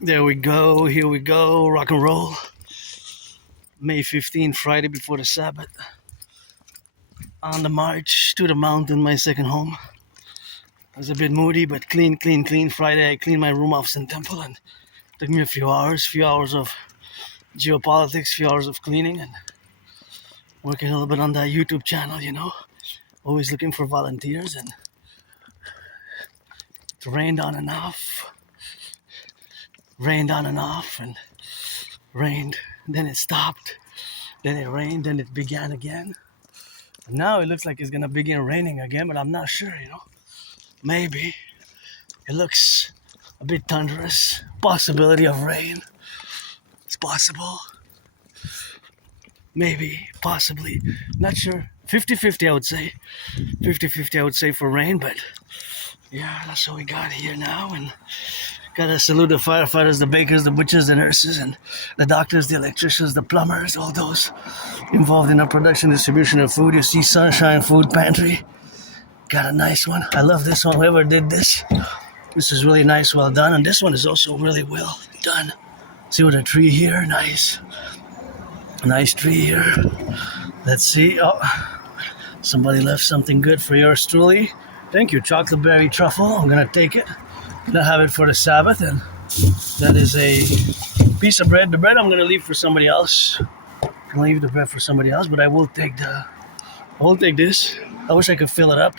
There we go, here we go, rock and roll. May 15th, Friday before the Sabbath. On the march to the mountain, my second home. It was a bit moody, but clean. Friday I cleaned my room off Sun Temple and it took me a few hours of geopolitics, few hours of cleaning and working a little bit on that YouTube channel, Always looking for volunteers, and it rained on and off and rained, then it stopped, then it rained, then it began again. And now it looks like it's gonna begin raining again, but I'm not sure, Maybe. It looks a bit thunderous. Possibility of rain. It's possible. Maybe, possibly. Not sure. 50-50 I would say. 50-50 I would say for rain, but yeah, that's what we got here now. And gotta salute the firefighters, the bakers, the butchers, the nurses, and the doctors, the electricians, the plumbers, all those involved in the production, distribution of food. You see Sunshine Food Pantry. Got a nice one. I love this one. Whoever did this is really nice, well done. And this one is also really well done. See what a tree here, nice. Nice tree here. Let's see. Oh, somebody left something good for yours truly. Thank you, chocolate berry truffle. I'm gonna take it. Gonna have it for the Sabbath, and that is a piece of bread. The bread I'm gonna leave for somebody else. I'm gonna leave the bread for somebody else, but I will take this. I wish I could fill it up,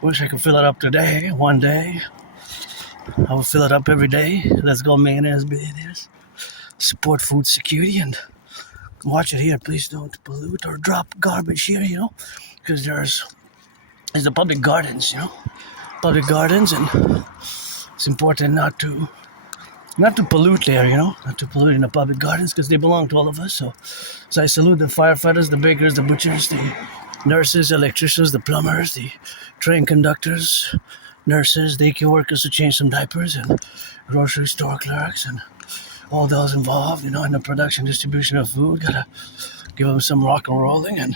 Wish I could fill it up today, one day. I will fill it up every day. Let's go, millionaires, billionaires. Support food security and watch it here. Please don't pollute or drop garbage here, because there's the public gardens, Public gardens, and it's important not to pollute there, not to pollute in the public gardens, because they belong to all of us. So I salute the firefighters, the bakers, the butchers, the nurses, electricians, the plumbers, the train conductors, nurses, daycare workers who change some diapers, and grocery store clerks, and all those involved, in the production, distribution of food. Gotta give them some rock and rolling and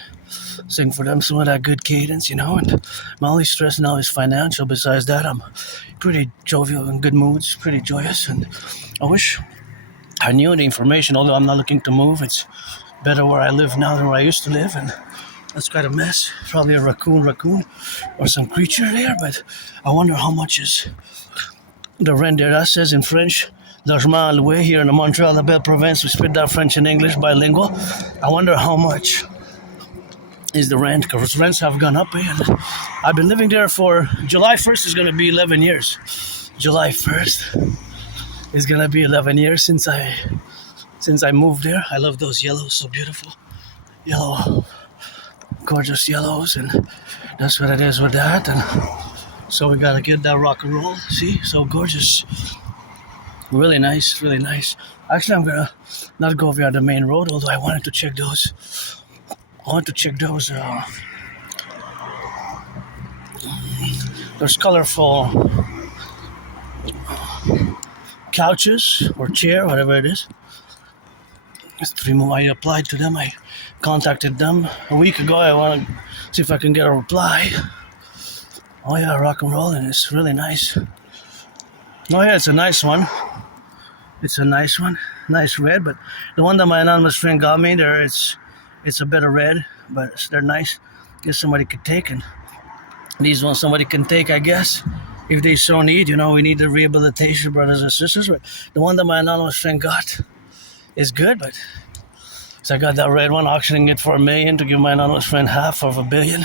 sing for them some of that good cadence, And my only stress now is financial. Besides that, I'm pretty jovial and good moods, pretty joyous, and I wish I knew the information, although I'm not looking to move. It's better where I live now than where I used to live, and that's quite a mess. Probably a raccoon, or some creature there, but I wonder how much is the rent there. That says in French, logement loué. Here in the Montreal, La Belle Province, we split that French and English bilingual. I wonder how much is the rent, because rents have gone up, and I've been living there for July 1st is going to be 11 years. July 1st is going to be 11 years since I moved there. I love those yellows, so beautiful. Yellow, gorgeous yellows, and that's what it is with that. And so we got to get that rock and roll. See, so gorgeous. Really nice, really nice. Actually, I'm going to not go via the main road, although I wanted to check those. Those colorful couches or chair, whatever it is. I applied to them. I contacted them a week ago. I want to see if I can get a reply. Oh yeah, rock and roll, and it's really nice. Oh yeah, it's a nice one. It's a nice one. Nice red, but the one that my anonymous friend got me there, it's a better red, but they're nice. Guess somebody could take, and these ones somebody can take, I guess, if they so need. We need the rehabilitation, brothers and sisters. But the one that my anonymous friend got is good, but so I got that red one, auctioning it for $1 million to give my anonymous friend half of $1 billion.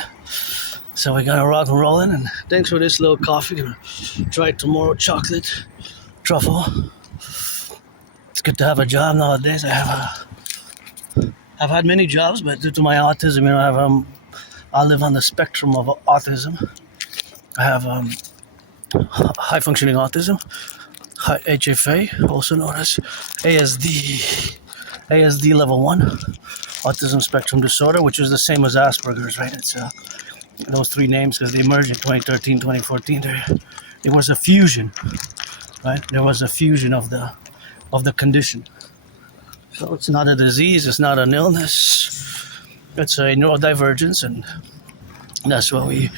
So we got a rock and rolling, and thanks for this little coffee. Gonna try it tomorrow, chocolate, truffle. It's good to have a job nowadays. I've had many jobs, but due to my autism, I live on the spectrum of autism. I have high functioning autism, HFA, also known as ASD level 1, autism spectrum disorder, which is the same as Asperger's, right? It's those three names because they merged in 2013, 2014. There was a fusion, right? There was a fusion of the condition. So it's not a disease, it's not an illness, it's a neurodivergence, and that's why we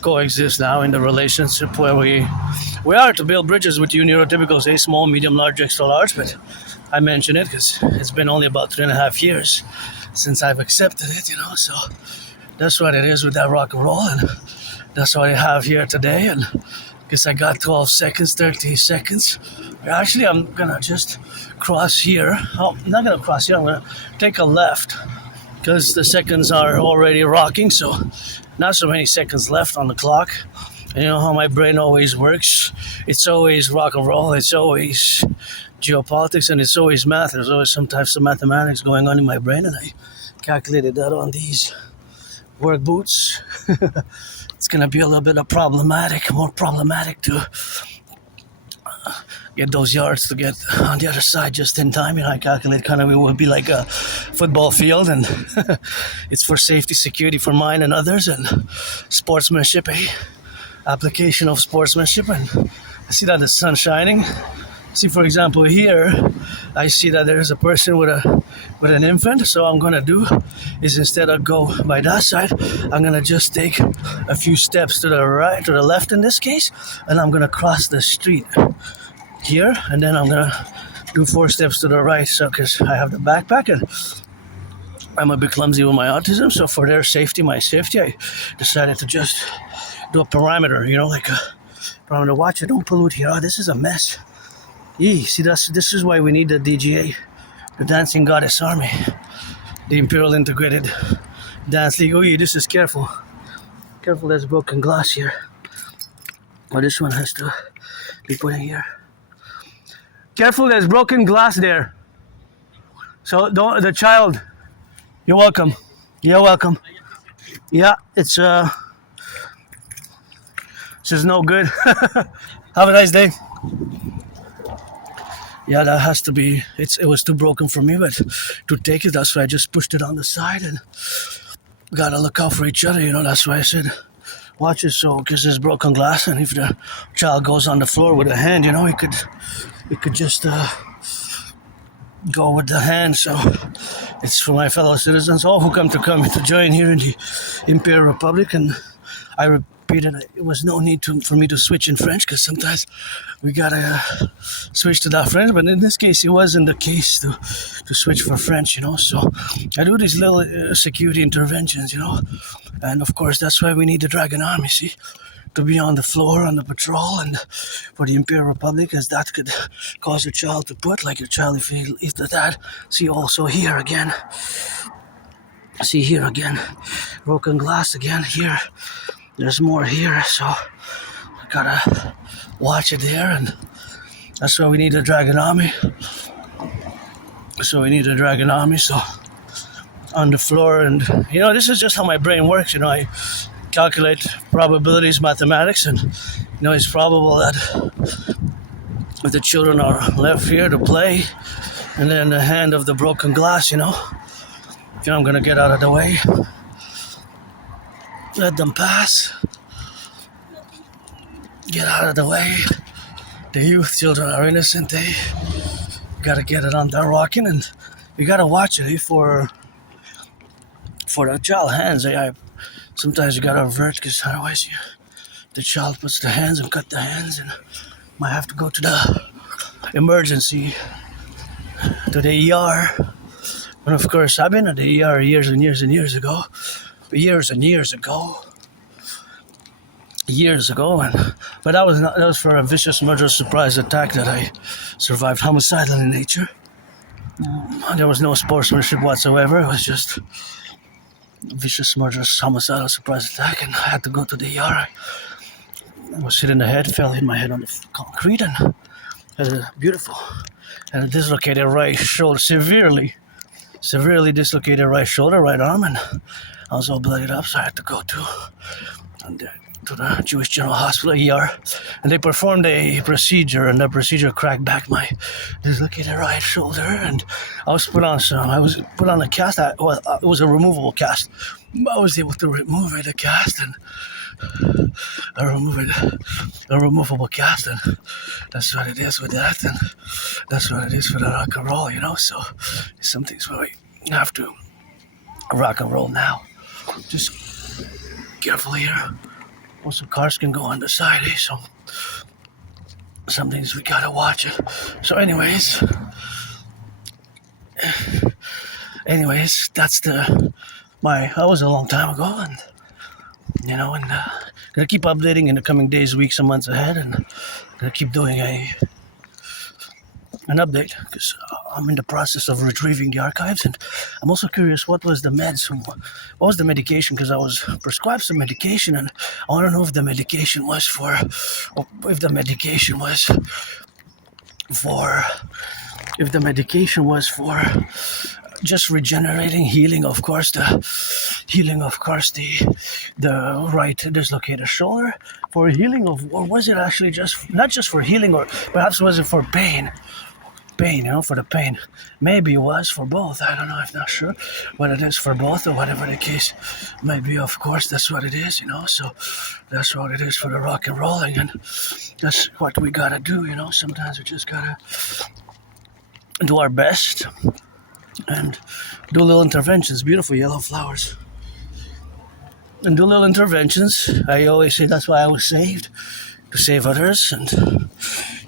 coexist now in the relationship where we We are to build bridges with you neurotypicals, a small, medium, large, extra large, but I mention it because it's been only about 3.5 years since I've accepted it, so that's what it is with that rock and roll, and that's what I have here today, and guess I got 12 seconds, 13 seconds. Actually, I'm gonna just cross here. Oh, I'm not gonna cross here, I'm gonna take a left because the seconds are already rocking, so not so many seconds left on the clock. And you know how my brain always works. It's always rock and roll, it's always geopolitics, and it's always math. There's always some types of mathematics going on in my brain, and I calculated that on these work boots. It's gonna be a little bit more problematic to get those yards to get on the other side just in time. I calculate kind of it would be like a football field, and it's for safety, security for mine and others, and sportsmanship, application of sportsmanship. And I see that the sun's shining. See, for example, here I see that there's a person with an infant. So what I'm gonna do is, instead of go by that side, I'm gonna just take a few steps to the right, to the left in this case, and I'm gonna cross the street here, and then I'm gonna do 4 steps to the right. So because I have the backpack and I'm a bit clumsy with my autism, so for their safety, my safety, I decided to just do a perimeter, like a perimeter. Watch it, don't pollute here. Oh, this is a mess. See, this is why we need the DGA, the Dancing Goddess Army, the Imperial Integrated Dance League. Oh, this is careful. Careful, there's broken glass here. Oh, this one has to be put in here. Careful, there's broken glass there. So don't, the child, you're welcome. You're welcome. Yeah, it's this is no good. Have a nice day. Yeah, that has to be, it was too broken for me, but to take it, that's why I just pushed it on the side, and gotta look out for each other, that's why I said, watch it, so, because there's broken glass, and if the child goes on the floor with a hand, it could just go with the hand. So it's for my fellow citizens, all who come to join here in the Imperial Republic. And I repeated, it was no need for me to switch in French, because sometimes we gotta switch to that French, but in this case it wasn't the case to switch for French, so I do these little security interventions, and of course that's why we need the Dragon Army, see, to be on the floor, on the patrol, and for the Imperial Republic, as that could cause a child to put, like your child, if the dad, see also here again, see here again, broken glass again, here, there's more here, so I gotta watch it there, and that's why we need a Dragon Army. So on the floor, and this is just how my brain works. I calculate probabilities, mathematics, and it's probable that if the children are left here to play, and then the hand of the broken glass, I'm gonna get out of the way, let them pass, get out of the way. The youth children are innocent. They gotta get it on that rocking, and you gotta watch it for the child hands. Sometimes you gotta avert, because otherwise the child puts the hands and cut the hands, and might have to go to the emergency, to the ER. And of course, I've been at the ER years and years ago, but that was for a vicious murderous surprise attack that I survived, homicidal in nature. There was no sportsmanship whatsoever. It was just a vicious murderous homicidal surprise attack, and I had to go to the ER. I was hit in the head, hit my head on the concrete, and had a and a dislocated right shoulder, severely dislocated right shoulder, right arm, and I was all bloodied up, so I had to go to the Jewish General Hospital ER, and they performed a procedure, and the procedure cracked back my dislocated right shoulder, and I was put on a cast. It was a removable cast. I was able to remove the cast, and a removable cast, and that's what it is with that, and that's what it is for the rock and roll, so some things where we have to rock and roll now. Just careful here. Also, cars can go on the side, so some things we gotta watch it. So anyways, that's that was a long time ago, and gonna keep updating in the coming days, weeks, and months ahead, and gonna keep doing an update because I'm in the process of retrieving the archives, and I'm also curious what was the medication, because I was prescribed some medication, and I want to know if the medication was for just regenerating, healing, of course, the right dislocated shoulder, for healing or was it actually not just for healing, or perhaps was it for pain, for the pain? Maybe it was for both. I don't know. I'm not sure whether it is for both or whatever the case may be. Of course, that's what it is, So that's what it is for the rock and rolling, and that's what we gotta do, Sometimes we just gotta do our best and do little interventions. Beautiful yellow flowers. And do little interventions. I always say that's why I was saved, to save others, and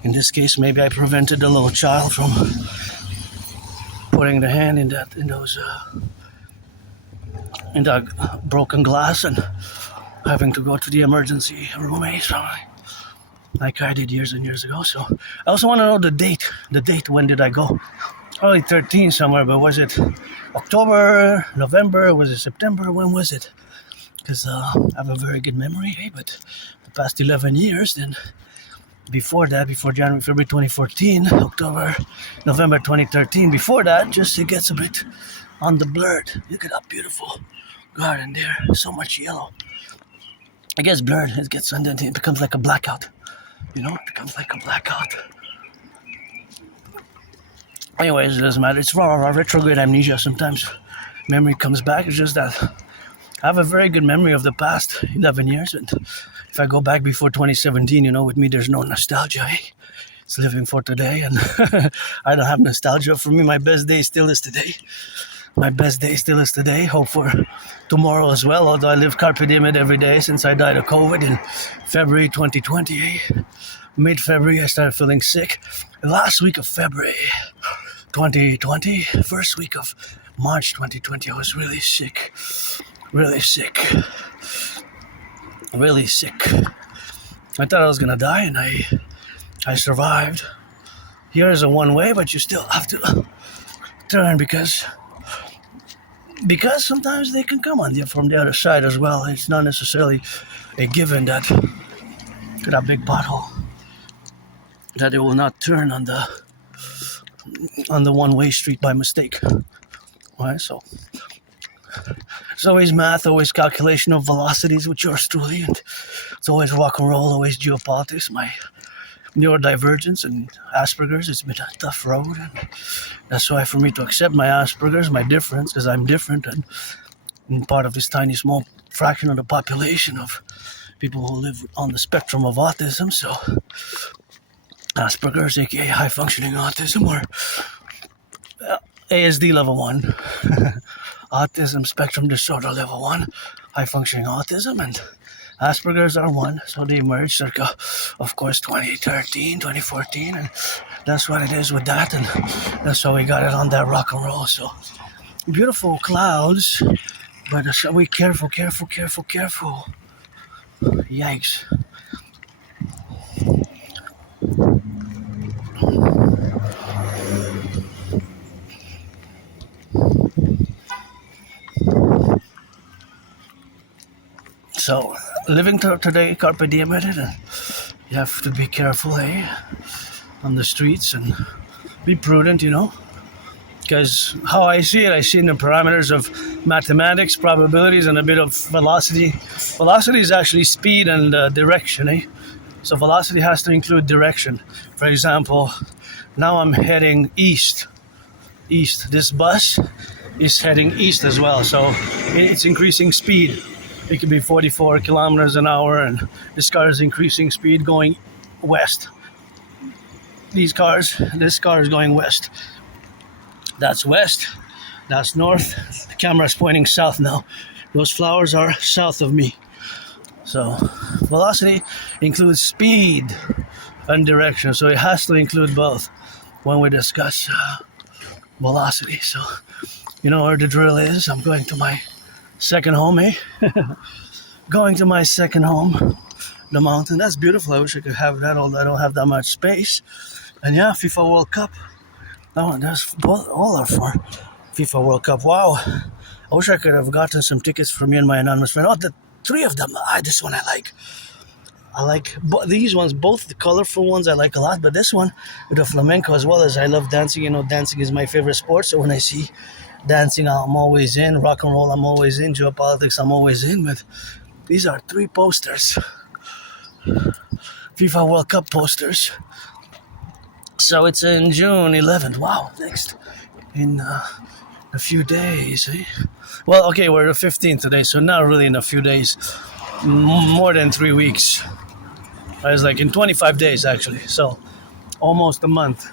in this case, maybe I prevented the little child from putting the hand in that broken glass and having to go to the emergency room, like I did years and years ago. So I also want to know the date. When did I go? Probably 13 somewhere, but was it October, November? Was it September? When was it? Because I have a very good memory, but the past 11 years, then before that, before January, February 2014, October, November 2013, before that, just it gets a bit on the blurred. Look at that beautiful garden there, so much yellow. It gets blurred, it gets under, it becomes like a blackout, it becomes like a blackout. Anyways, it doesn't matter, it's retrograde amnesia sometimes. Memory comes back, it's just that I have a very good memory of the past 11 years, and if I go back before 2017, with me there's no nostalgia. It's living for today, and I don't have nostalgia. For me, my best day still is today. Hope for tomorrow as well, although I live carpe diem every day since I died of COVID in February 2020. Mid-February, I started feeling sick. Last week of February 2020, first week of March 2020, I was really sick. I thought I was gonna die, and I survived. Here is a one way, but you still have to turn because sometimes they can come on you from the other side as well. It's not necessarily a given that could have a big pothole, that it will not turn on the one-way street by mistake. Alright, so it's always math, always calculation of velocities with yours truly, and it's always rock and roll, always geopolitics. My neurodivergence and Asperger's, it's been a tough road, and that's why for me to accept my Asperger's, my difference, because I'm different and part of this tiny small fraction of the population of people who live on the spectrum of autism. So Asperger's, aka high functioning autism, or ASD level 1. Autism spectrum disorder level 1, high functioning autism, and Asperger's are 1, so they emerged circa, of course, 2013, 2014, and that's what it is with that, and that's how we got it on that rock and roll. So beautiful clouds, but shall we careful. Yikes. So, living today, carpe diem at it, and you have to be careful, on the streets, and be prudent, because how I see it in the parameters of mathematics, probabilities, and a bit of velocity. Velocity is actually speed and direction, So velocity has to include direction. For example, now I'm heading east. This bus is heading east as well, so it's increasing speed. It could be 44 kilometers an hour, and this car is increasing speed going west. This car is going west. That's west, that's north. The camera is pointing south now. Those flowers are south of me. So velocity includes speed. and direction. So it has to include both when we discuss velocity. So you know where the drill is. I'm going to my second home, eh? Going to my second home, the mountain. That's beautiful. I wish I could have that, although I don't have that much space. And yeah, FIFA World Cup. Oh, that's both, all are for FIFA World Cup. Wow. I wish I could have gotten some tickets for me and my anonymous friend. Oh, the three of them. This one I like. I like these ones, both the colorful ones I like a lot, but this one with the flamenco as well, as I love dancing. You know, dancing is my favorite sport, so when I see dancing, I'm always in. Rock and roll, I'm always in. Geopolitics, I'm always in. But these are three posters. FIFA World Cup posters. So it's in June 11th. Wow, next in a few days. Eh? Well, okay, we're the 15th today, so not really in a few days. More than 3 weeks. It's like in 25 days, actually. So almost a month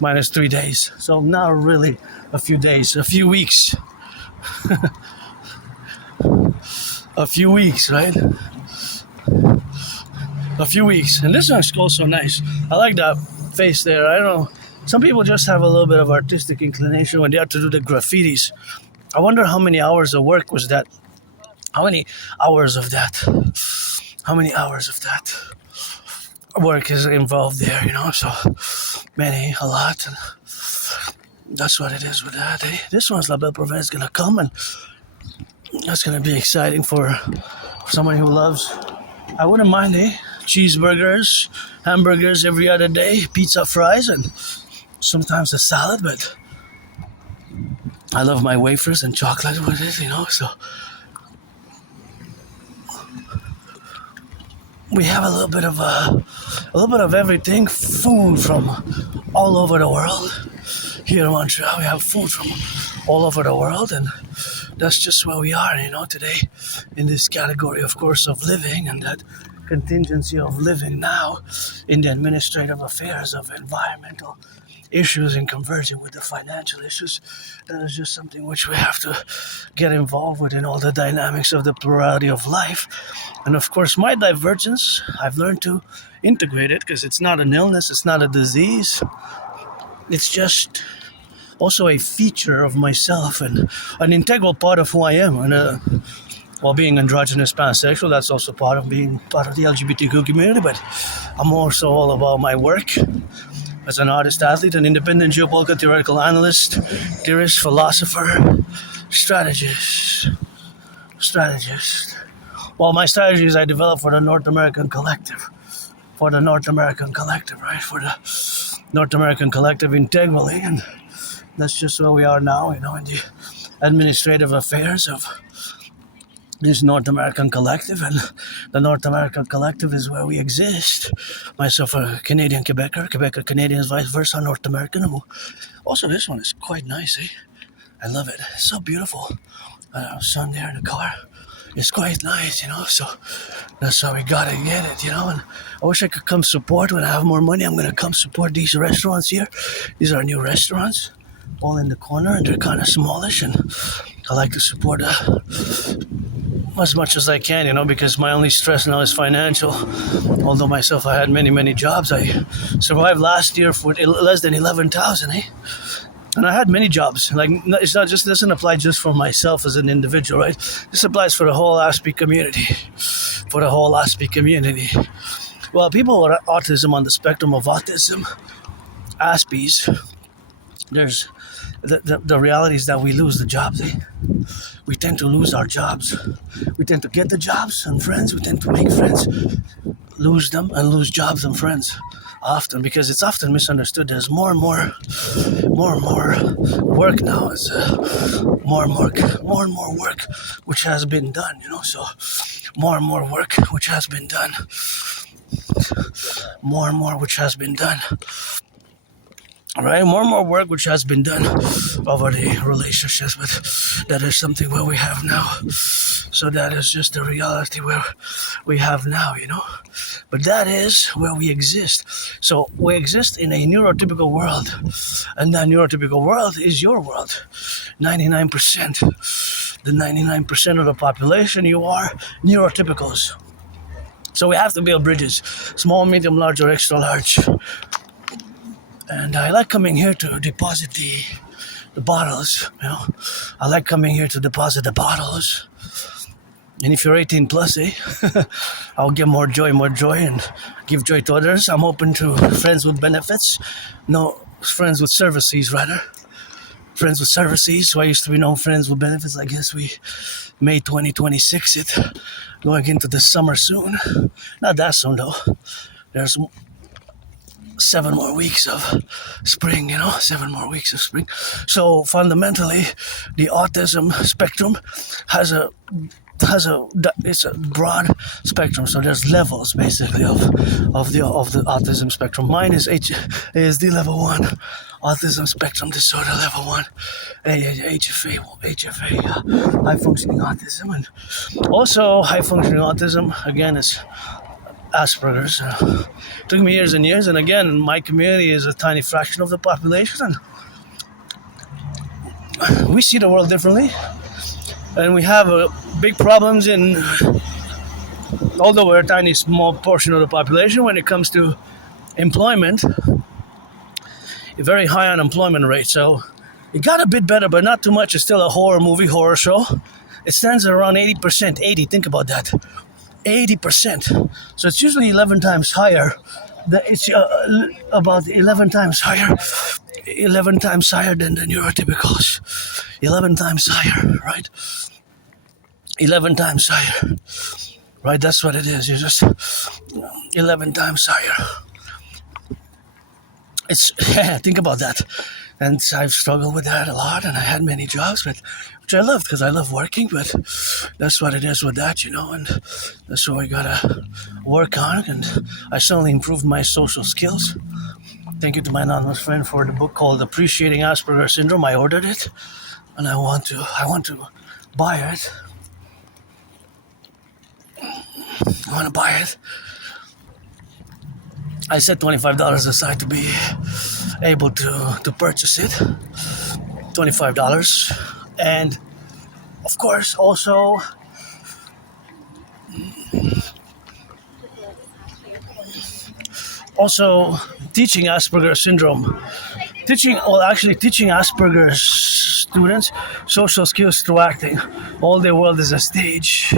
minus 3 days. So not really a few days, a few weeks. A few weeks, right? A few weeks. And this one's also nice. I like that face there. I don't know. Some people just have a little bit of artistic inclination when they have to do the graffitis. I wonder how many hours of work was that? How many hours of that? How many hours of that work is involved there, you know? So many, a lot. And that's what it is with that. Eh? This one's Label Prevent is gonna come, and that's gonna be exciting for someone who loves. I wouldn't mind, cheeseburgers, hamburgers every other day, pizza, fries, and sometimes a salad. But I love my wafers and chocolate with it, you know. So we have a little bit of everything. Food from all over the world. Here in Montreal, we have food from all over the world, and that's just where we are, you know, today in this category, of course, of living, and that contingency of living now in the administrative affairs of environmental issues and converging with the financial issues. That is just something which we have to get involved with in all the dynamics of the plurality of life. And of course, my divergence, I've learned to integrate it, because it's not an illness, it's not a disease. It's just also a feature of myself and an integral part of who I am. And while being androgynous pansexual, that's also part of being part of the LGBTQ community. But I'm also all about my work as an artist, athlete, an independent geopolitical theoretical analyst, theorist, philosopher, strategist. Well, my strategies I developed for the North American Collective. Right? For the North American Collective integrally, and that's just where we are now, you know, in the administrative affairs of this North American Collective. And the North American Collective is where we exist. Myself, a Canadian Quebecer, Quebecer Canadians, vice versa, North American. Also, this one is quite nice, eh? I love it. It's so beautiful. Sun there in the car. It's quite nice, you know, so that's how we gotta get it, you know. And I wish I could come support when I have more money. I'm gonna come support these restaurants here. These are new restaurants, all in the corner, and they're kind of smallish, and I like to support as much as I can, you know, because my only stress now is financial. Although myself, I had many jobs. I survived last year for less than 11,000, eh? And I had many jobs. Like, it's not just, doesn't apply just for myself as an individual, right? This applies for the whole Aspiesque community. Well, people with autism, on the spectrum of autism, Aspies, there's the reality is that we lose the jobs. Eh? We tend to lose our jobs. We tend to get the jobs and friends. We tend to make friends, lose them, and lose jobs and friends. Often, because it's often misunderstood. There's more and more work now. It's more and more work which has been done, you know. So more and more work which has been done. Right, more and more work which has been done over the relationships, but that is something where we have now. So that is just the reality where we have now, you know. But that is where we exist. So we exist in a neurotypical world, and that neurotypical world is your world. 99%. The 99% of the population, you are neurotypicals. So we have to build bridges, small, medium, large, or extra large. And I like coming here to deposit the bottles, you know. I like coming here to deposit the bottles. And if you're 18 plus, I'll give more joy, and give joy to others. I'm open to friends with benefits. No, friends with services, rather. Friends with services. So I used to be known friends with benefits. I guess we May 2026 it. Going into the summer soon. Not that soon, though. There's 7 more weeks of spring, 7 more weeks of spring. So fundamentally, the autism spectrum it's a broad spectrum. So there's levels basically of the autism spectrum. Mine is the level 1 autism spectrum disorder, level 1 HFA, high functioning autism, and also high functioning autism again is Asperger's. Took me years and years, and again, my community is a tiny fraction of the population, and we see the world differently, and we have big problems although we're a tiny small portion of the population when it comes to employment, a very high unemployment rate. So it got a bit better, but not too much. It's still a horror show. It stands at around 80%. 80, think about that. 80%. So it's usually 11 times higher. It's about 11 times higher. 11 times higher than the neurotypicals. 11 times higher, right? 11 times higher. Right, that's what it is. You're just 11 times higher. Think about that. And I've struggled with that a lot, and I had many jobs, which I loved because I love working, but that's what it is with that, and that's what I gotta work on, and I certainly improved my social skills. Thank you to my anonymous friend for the book called Appreciating Asperger's Syndrome. I ordered it, and I want to buy it. I want to buy it. I set $25 aside to be able to purchase it. $25. And of course also teaching Asperger's syndrome. Teaching Asperger's students social skills through acting. All their world is a stage.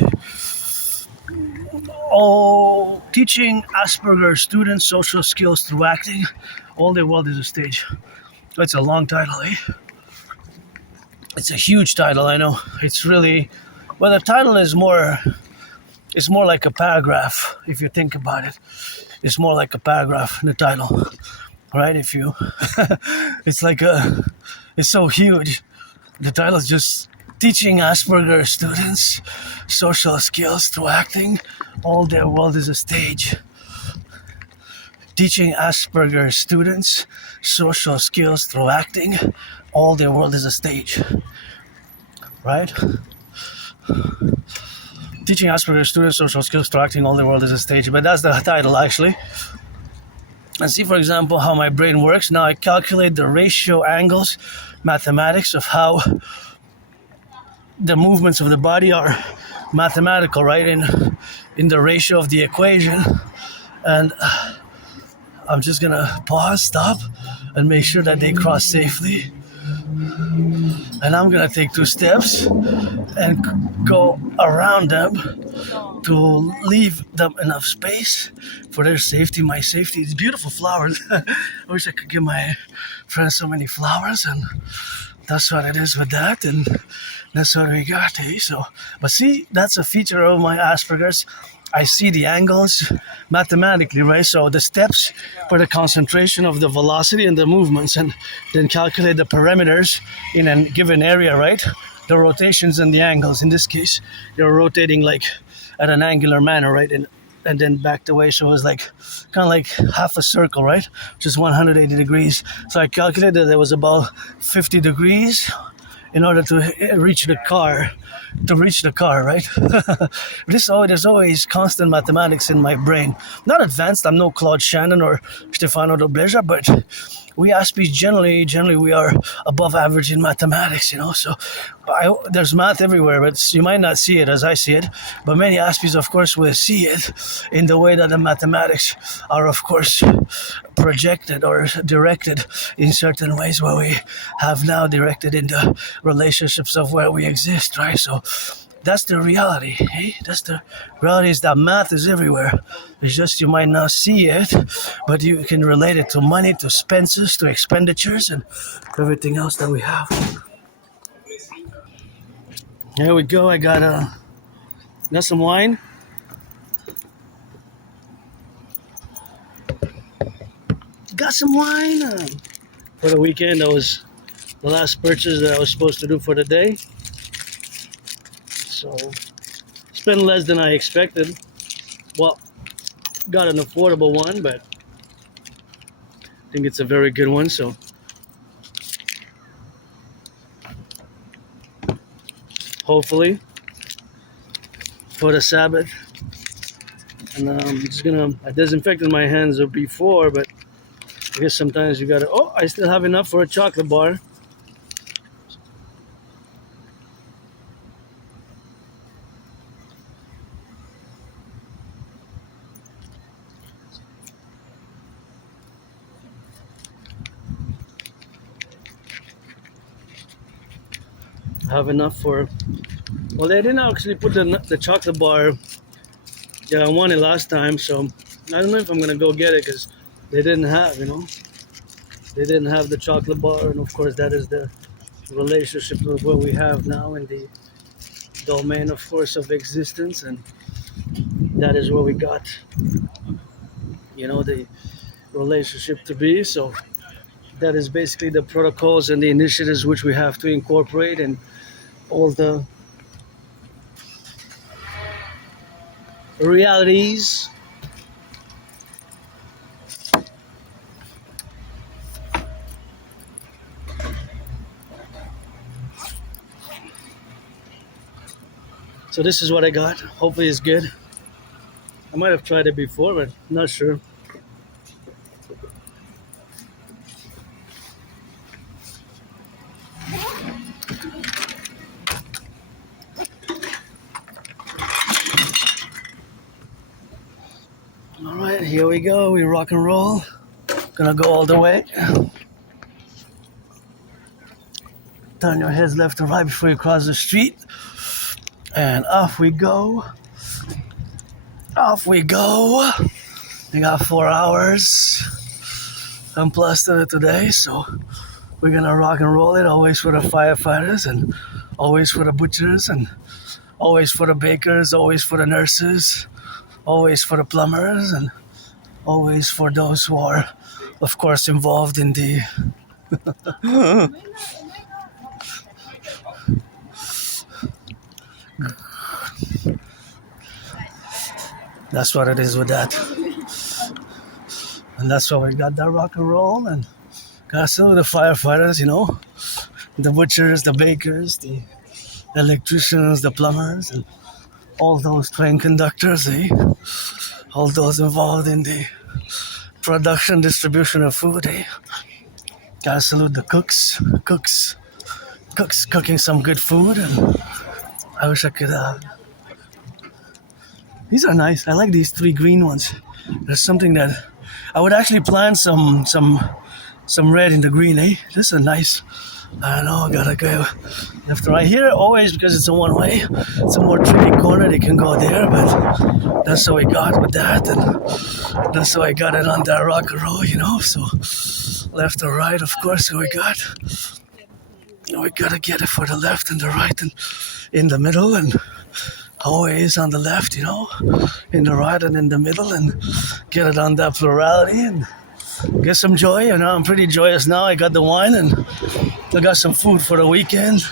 Teaching Asperger's students social skills through acting. All their world is a stage. That's a long title, It's a huge title, I know. It's really, well, the title is more like a paragraph, if you think about it. It's more like a paragraph in the title, right? It's so huge. The title is just teaching Asperger's students social skills through acting. All their world is a stage. Teaching Asperger's students social skills through acting. All their world is a stage. Right? Teaching Asperger's students social skills through acting. All their world is a stage. But that's the title, actually. And see, for example, how my brain works. Now I calculate the ratio angles, mathematics of how the movements of the body are mathematical, right? In the ratio of the equation. And I'm just gonna pause, stop, and make sure that they cross safely. And I'm gonna take 2 steps and go around them to leave them enough space for their safety, my safety. It's beautiful flowers. I wish I could give my friends so many flowers, and that's what it is with that, and that's what we got, So, but see, that's a feature of my Asperger's. I see the angles mathematically, right? So the steps for the concentration of the velocity and the movements, and then calculate the parameters in a given area, right? The rotations and the angles. In this case, you're rotating like at an angular manner, right? And then backed away, so it was like kind of like half a circle, right? Which is 180 degrees. So I calculated that it was about 50 degrees in order to reach the car, right? There's always constant mathematics in my brain. Not advanced, I'm no Claude Shannon or Stefano Dobleja, but we Aspies generally we are above average in mathematics, you know. So there's math everywhere, but you might not see it as I see it. But many Aspies, of course, will see it in the way that the mathematics are, of course, projected or directed in certain ways where we have now directed into relationships of where we exist, right? So that's the reality, eh? That's the reality, is that math is everywhere. It's just you might not see it, but you can relate it to money, to expenses, to expenditures, and everything else that we have. Here we go. I got some wine. Got some wine for the weekend. That was the last purchase that I was supposed to do for the day. So spent less than I expected. Well, got an affordable one, but I think it's a very good one. So hopefully for the Sabbath. And I'm just gonna, I disinfected my hands before, but I guess sometimes you gotta, oh, I still have enough for a chocolate bar. Have enough for, well, they didn't actually put the chocolate bar that I wanted last time, so I don't know if I'm gonna go get it, because they didn't have, you know, they didn't have the chocolate bar. And of course that is the relationship with what we have now in the domain, of course, of existence, and that is what we got, you know, the relationship to be. So that is basically the protocols and the initiatives which we have to incorporate, and all the realities So this is what I got. Hopefully it's good. I might have tried it before, but I'm not sure. All right, here we go. We rock and roll. Gonna go all the way. Turn your heads left to right before you cross the street. And off we go. Off we go. We got 4 hours and plus to it today, so we're gonna rock and roll it. Always for the firefighters, and always for the butchers, and always for the bakers, always for the nurses, always for the plumbers, and always for those who are, of course, involved in the that's what it is with that. And that's why we got that rock and roll, and got some of the firefighters, you know, the butchers, the bakers, the electricians, the plumbers, and all those train conductors, all those involved in the production, distribution of food, Gotta salute the cooks cooking some good food, and I wish I could, these are nice. I like these 3 green ones. There's something that, I would actually plant some red in the green, This is nice. I don't know, gotta go left to right here, always, because it's a one-way. It's a more tricky corner, they can go there, but that's how I got with that, and that's how I got it on that rock and roll, so left or right, of course, we gotta get it for the left and the right, and in the middle, and always on the left, in the right and in the middle, and get it on that plurality, and get some joy. I'm pretty joyous now. I got the wine, and I got some food for the weekend.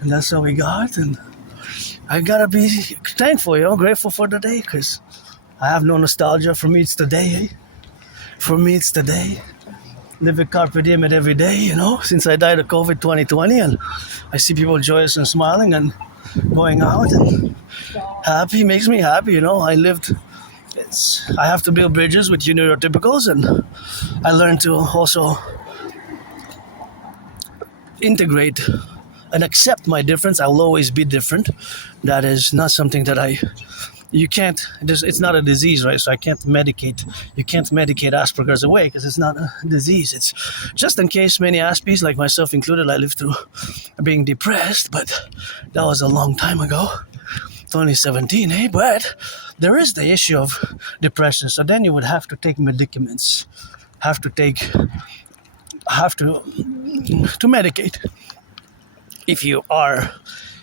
And that's how we got. And I gotta be thankful, grateful for the day, because I have no nostalgia. For me, it's the day. For me, it's the day. Live it, carpe diem it every day, since I died of COVID 2020, and I see people joyous and smiling and going out and happy. Makes me happy, I lived I have to build bridges with neurotypicals, and I learned to also integrate and accept my difference. I will always be different. That is not something that you can't, it's not a disease, right? So I can't medicate, you can't medicate Asperger's away because it's not a disease. It's just in case many Aspies, like myself included, I lived through being depressed, but that was a long time ago, 2017, eh? But there is the issue of depression. So then you would have to take medicaments, have to medicate if you are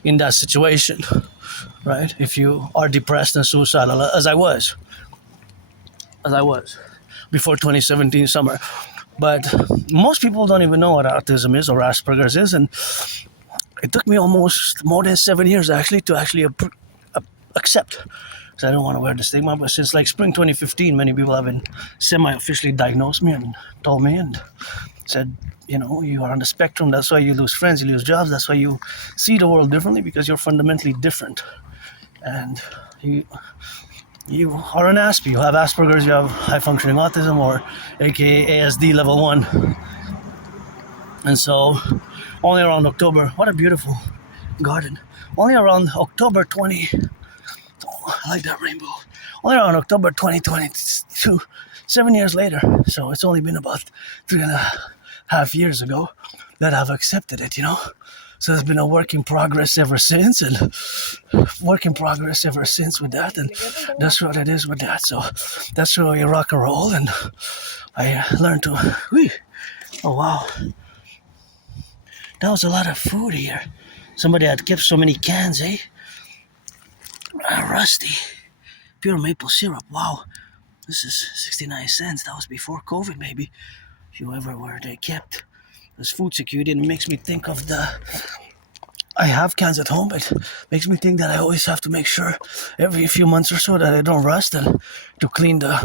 in that situation, right? If you are depressed and suicidal, as I was before 2017 summer. But most people don't even know what autism is or Asperger's is, and it took me almost more than 7 years actually to accept. Because I don't want to wear the stigma, but since like spring 2015, many people have been semi-officially diagnosed me and told me and said, you are on the spectrum. That's why you lose friends, you lose jobs. That's why you see the world differently, because you're fundamentally different. And you are an Aspie. You have Asperger's, you have high-functioning autism, or aka ASD level 1. And so, only around October, what a beautiful garden. Only around October 20, I like that rainbow. Only around October 2022, 7 years later. So it's only been about 3.5 years ago that I've accepted it, So it's been a work in progress ever since, and with that, and that's what it is with that. So that's where we rock and roll, and I learned to, oh wow, that was a lot of food here. Somebody had kept so many cans, eh? Rusty, pure maple syrup, wow. This is 69 cents, that was before COVID maybe, if you ever where they kept. This food security, and it makes me think of I have cans at home, but it makes me think that I always have to make sure every few months or so that I don't rust, and to clean to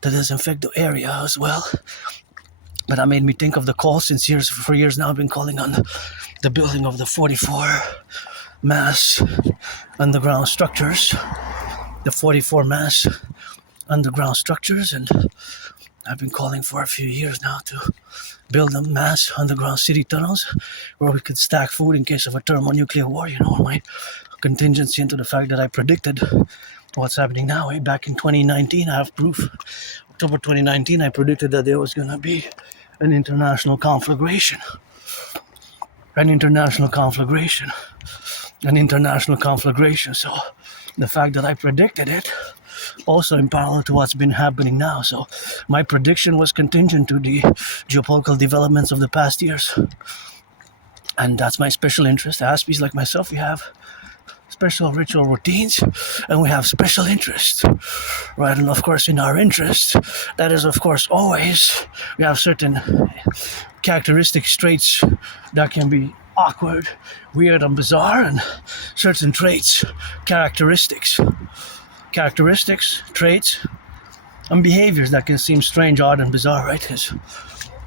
disinfect the area as well. But that made me think of the call for years now. I've been calling on the building of the 44 mass underground structures, and I've been calling for a few years now to build them mass underground city tunnels where we could stack food in case of a thermonuclear war, my contingency into the fact that I predicted what's happening now. Back in 2019, I have proof. October 2019, I predicted that there was going to be an international conflagration. So the fact that I predicted it also in parallel to what's been happening now. So my prediction was contingent to the geopolitical developments of the past years. And that's my special interest. Aspies like myself, we have special ritual routines, and we have special interests, right? And of course, in our interest, that is of course always, we have certain characteristic traits that can be awkward, weird, and bizarre, and certain traits, characteristics, traits, and behaviors that can seem strange, odd, and bizarre, right? Because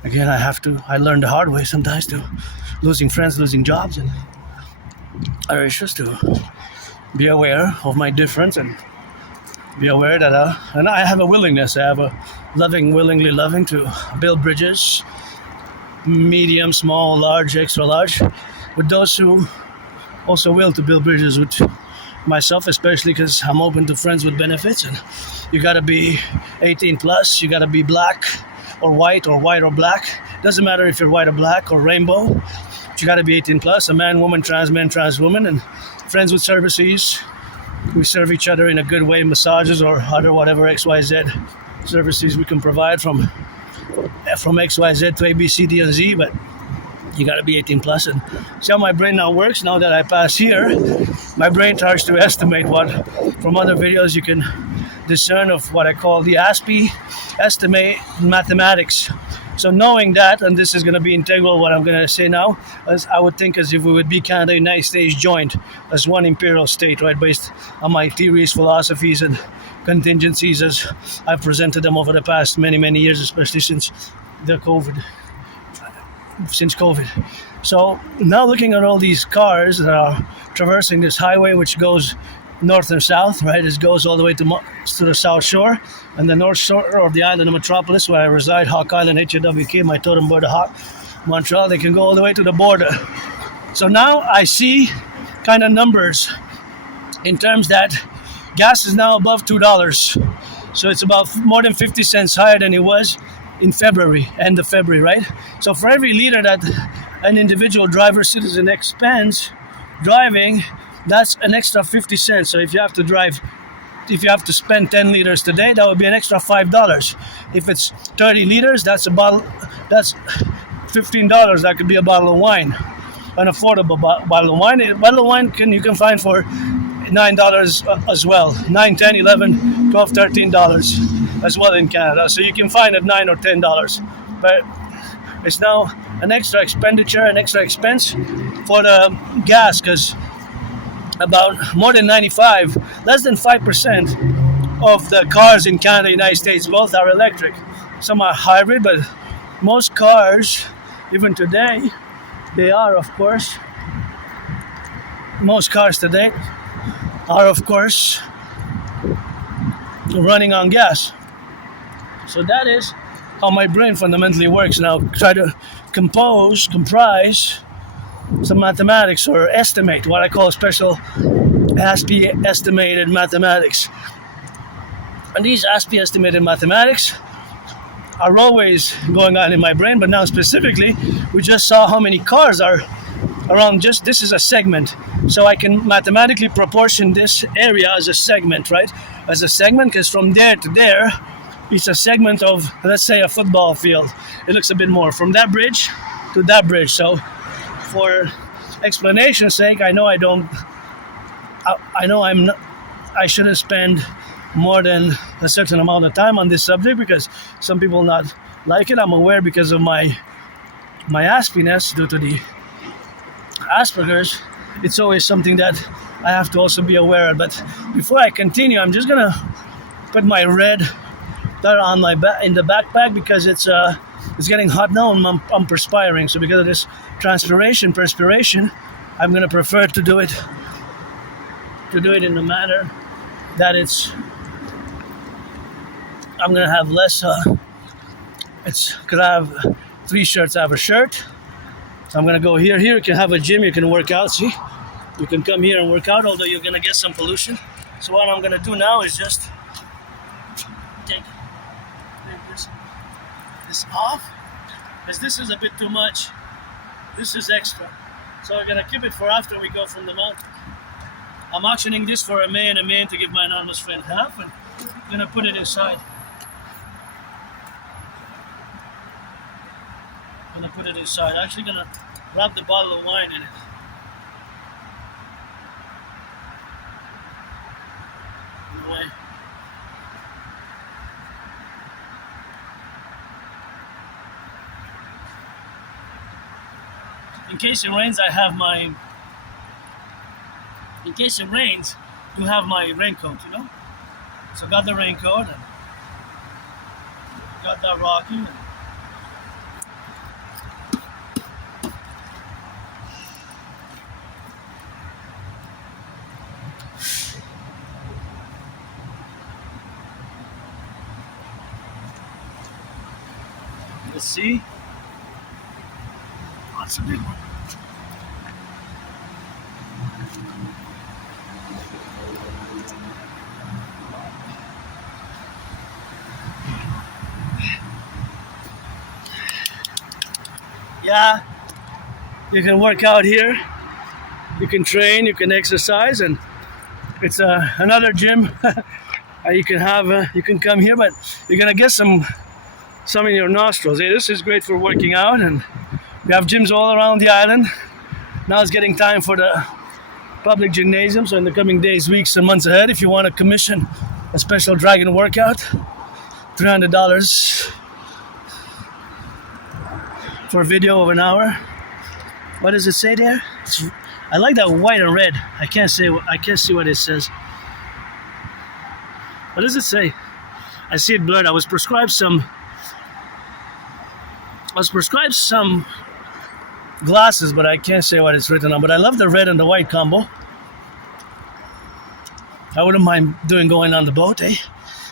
again, I learned the hard way sometimes, to losing friends, losing jobs, and I just to be aware of my difference, and be aware that and I have a willingness, willingly loving to build bridges, medium, small, large, extra large, with those who also will to build bridges with myself, especially because I'm open to friends with benefits. And you gotta be 18 plus, you gotta be black or white or black. Doesn't matter if you're white or black or rainbow, but you gotta be 18 plus, a man, woman, trans woman, and friends with services. We serve each other in a good way, massages or other whatever XYZ services we can provide from XYZ to A, B, C, D, and Z, but you gotta be 18 plus. And see how my brain now works. Now that I pass here, my brain tries to estimate what, from other videos you can discern of what I call the Aspie estimate mathematics. So knowing that, and this is going to be integral what I'm going to say now, as I would think as if we would be Canada, United States joined as one imperial state, right, based on my theories, philosophies, and contingencies as I've presented them over the past many years, especially since COVID. So now looking at all these cars that are traversing this highway, which goes north and south, right? It goes all the way to the south shore, and the north shore of the island of Metropolis, where I reside, Hawk Island, N.A.C.W.P, my totem bird of Hawk, Montreal, they can go all the way to the border. So now I see kind of numbers in terms that gas is now above $2. So it's about more than 50 cents higher than it was in February, end of February, right? So for every liter that an individual driver citizen expends driving, that's an extra 50 cents. So if you have to spend 10 liters today, that would be an extra $5. If it's 30 liters, that's $15. That could be a bottle of wine, an affordable bottle of wine. A bottle of wine you can find for $9 as well, $9, $10, $11, $12, $13 as well in Canada. So you can find at $9 or $10, but it's now an extra expenditure, an extra expense for the gas, because about more than 95, less than 5% of the cars in Canada, United States, both are electric. Some are hybrid, but most cars, even today, they are, of course, most cars today are, of course, running on gas. So that is how my brain fundamentally works. Now try to comprise some mathematics, or estimate, what I call special Aspiesque estimated mathematics. And these Aspiesque estimated mathematics are always going on in my brain, but now specifically, we just saw how many cars are around. Just this is a segment, so I can mathematically proportion this area as a segment, right? As a segment, because from there to there, it's a segment of, let's say, a football field. It looks a bit more from that bridge to that bridge. So, for explanation's sake, I shouldn't spend more than a certain amount of time on this subject, because some people not like it. I'm aware, because of my aspiness due to the Asperger's. It's always something that I have to also be aware of. But before I continue, I'm just gonna put my red dot on my in the backpack, because it's getting hot now and I'm perspiring. So because of this perspiration, I'm gonna prefer to do it in the manner that I'm gonna have less. It's because I have 3 shirts. I have a shirt. So I'm gonna go here. Here you can have a gym. You can work out. See, you can come here and work out. Although you're gonna get some pollution. So what I'm gonna do now is just take this off, because this is a bit too much. This is extra. So we're gonna keep it for after we go from the mountain. I'm auctioning this for a man to give my anonymous friend half, and I'm gonna put it inside. I'm actually gonna wrap the bottle of wine in it. In a way. In case it rains, you have my raincoat, you know? So got the raincoat, and got that Rocky. Let's see. That's a big one. Yeah, you can work out here, you can train, you can exercise, and it's another gym. You can come here, but you're gonna get some in your nostrils. Hey, this is great for working out, and we have gyms all around the island. Now it's getting time for the public gymnasium, so in the coming days, weeks, and months ahead, if you want to commission a special dragon workout, $300 for a video of an hour. What does it say there? I like that white and red. I can't see what it says. What does it say? I see it blurred. I was prescribed some glasses, but I can't say what it's written on. But I love the red and the white combo. I wouldn't mind going on the boat, eh?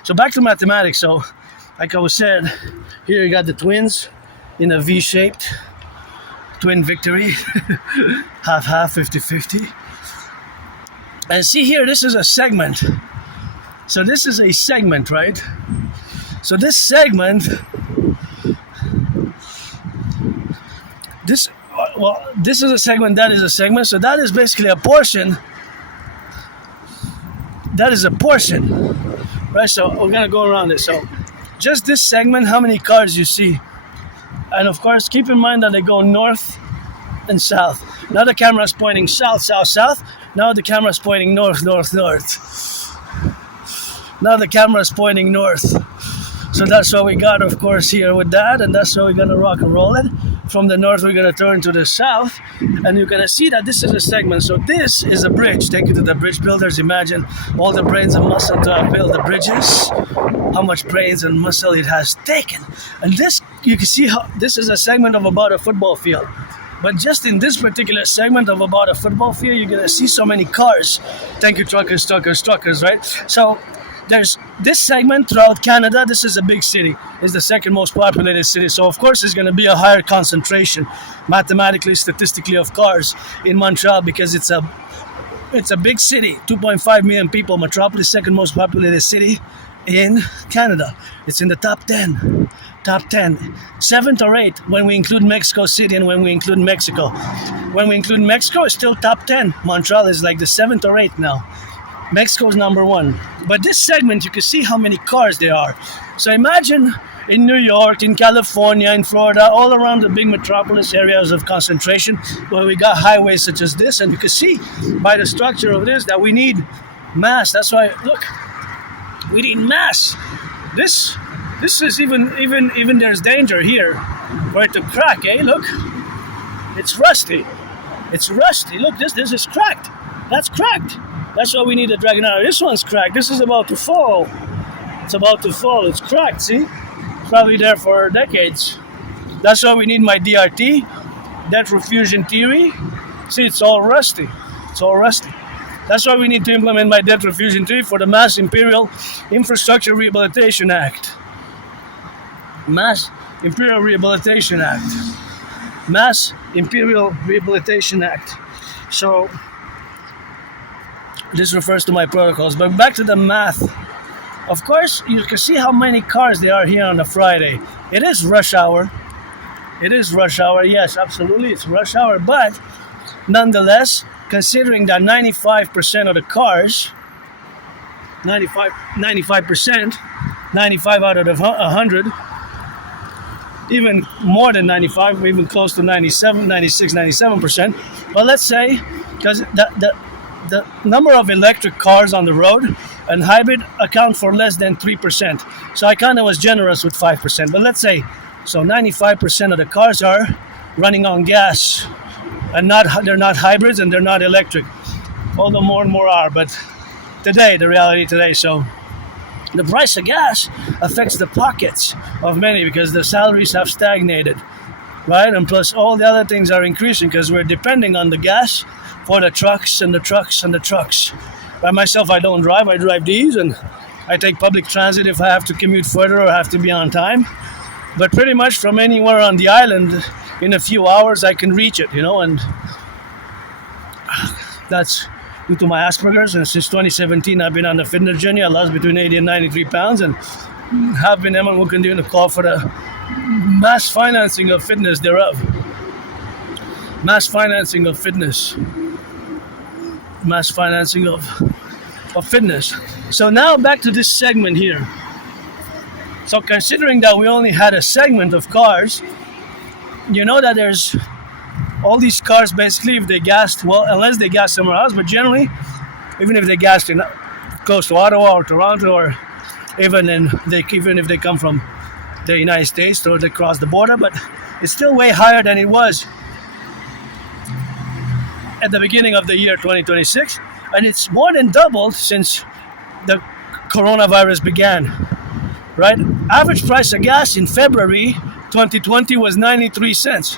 So back to mathematics. So, like I was said, here you got the twins in a V-shaped twin victory, half, 50-50. And see here, this is a segment. So this is a segment, right? So this segment, this is a segment, that is a segment. So that is basically a portion. That is a portion, right? So we're gonna go around it. So just this segment, how many cars you see? And of course, keep in mind that they go north and south. Now the camera is pointing south, south, south. Now the camera is pointing north, north, north. Now the camera is pointing north. So that's what we got, of course, here with that. And that's how we're going to rock and roll it. From the north, we're going to turn to the south. And you're going to see that this is a segment. So this is a bridge. Take it to the bridge builders. Imagine all the brains and muscle to build the bridges. How much brains and muscle it has taken. And this, you can see how this is a segment of about a football field. But just in this particular segment of about a football field, you're going to see so many cars. Thank you, truckers, right? So there's this segment throughout Canada. This is a big city. It's the second most populated city. So, of course, there's going to be a higher concentration, mathematically, statistically, of cars in Montreal because it's a big city, 2.5 million people, metropolis, second most populated city in Canada. It's in the top 10. Top 10. 7th or 8th when we include Mexico City and when we include Mexico. When we include Mexico, it's still top 10. Montreal is like the 7th or 8th now. Mexico's number 1. But this segment, you can see how many cars there are. So imagine in New York, in California, in Florida, all around the big metropolis areas of concentration where we got highways such as this. And you can see by the structure of this that we need mass. That's why, look, we need mass. This is even there's danger here for it to crack, eh? Look, it's rusty. It's rusty. Look, this is cracked. That's cracked. That's why we need a Draconis. This one's cracked. This is about to fall. It's about to fall. It's cracked, see? It's probably there for decades. That's why we need my DRT, depth refusion theory. See, it's all rusty. It's all rusty. That's why we need to implement my depth refusion theory for the Mass Imperial Infrastructure Rehabilitation Act. Mass Imperial Rehabilitation Act. Mass Imperial Rehabilitation Act. So, this refers to my protocols. But back to the math. Of course, you can see how many cars there are here on a Friday. It is rush hour. It is rush hour. Yes, absolutely, it's rush hour. But, nonetheless, considering that 95% of the cars, 95%, 95 out of 100, even more than 95, even close to 97, 96, 97%. But let's say, because the number of electric cars on the road and hybrid account for less than 3%. So I kind of was generous with 5%. But let's say, so 95% of the cars are running on gas and they're not hybrids and they're not electric. Although more and more are, but the reality today. So the price of gas affects the pockets of many because the salaries have stagnated, right? And plus all the other things are increasing because we're depending on the gas for the trucks and the trucks and the trucks. By myself, I don't drive. I drive these and I take public transit if I have to commute further or have to be on time. But pretty much from anywhere on the island, in a few hours, I can reach it, and that's due to my Asperger's. And since 2017, I've been on the fitness journey. I lost between 80 and 93 pounds and have been able to continue to call for the mass financing of fitness thereof. Mass financing of fitness. Mass financing of fitness. So now back to this segment here. So considering that we only had a segment of cars, you know that there's all these cars basically, if they gassed, well, unless they gas somewhere else, but generally, even if they gassed in close to Ottawa or Toronto, or even if they come from the United States or they cross the border, but it's still way higher than it was at the beginning of the year 2026, and it's more than doubled since the coronavirus began, right? Average price of gas in February 2020 was 93 cents.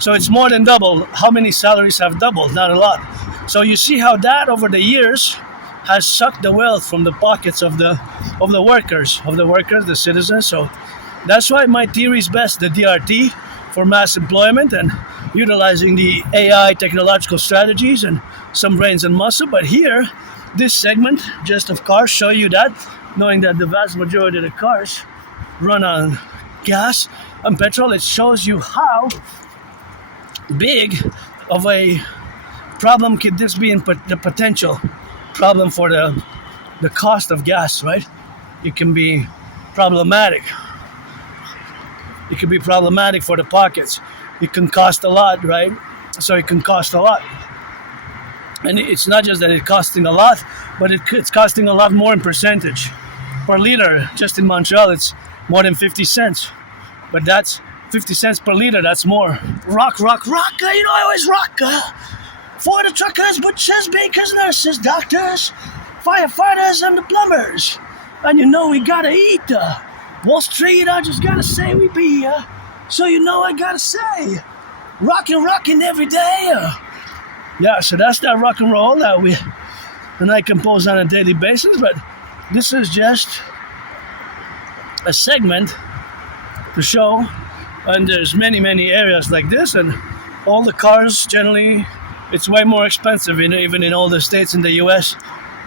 So it's more than double. How many salaries have doubled? Not a lot. So you see how that over the years has sucked the wealth from the pockets of the workers, the citizens. So that's why my theory is best, the DRT for mass employment and utilizing the AI technological strategies and some brains and muscle. But here, this segment just of cars show you that, knowing that the vast majority of the cars run on gas and petrol. It shows you how big of a problem could this be in the potential problem for the cost of gas, right? It can be problematic. It can be problematic for the pockets. It can cost a lot, right? So it can cost a lot. And it's not just that it's costing a lot, but it's costing a lot more in percentage. Per liter, just in Montreal, it's more than 50 cents. But that's 50 cents per liter, that's more. Rock, you know I always rock. For the truckers, butchers, bakers, nurses, doctors, firefighters, and the plumbers. And you know we gotta eat. Wall Street, I just gotta say we be. So you know I gotta say, rockin' every day. Yeah, so that's that rock and roll that I compose on a daily basis. But this is just a segment to show, and there's many areas like this, and all the cars generally, it's way more expensive even in all the states in the US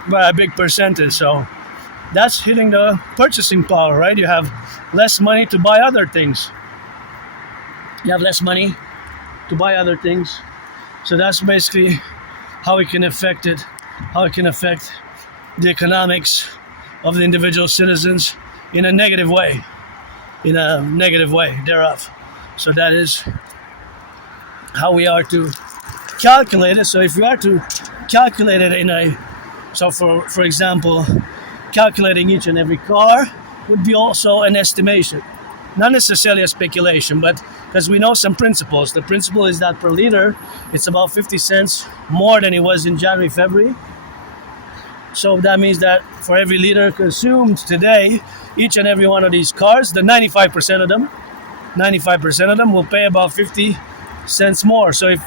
by a big percentage. So that's hitting the purchasing power, right? You have less money to buy other things. So that's basically how it can affect the economics of the individual citizens in a negative way thereof. So that is how we are to calculate it. So if we are to calculate it for example, calculating each and every car would be also an estimation, not necessarily a speculation, but because we know some principles. The principle is that per liter, it's about 50 cents more than it was in January, February. So that means that for every liter consumed today, each and every one of these cars, the 95% of them will pay about 50 cents more. So if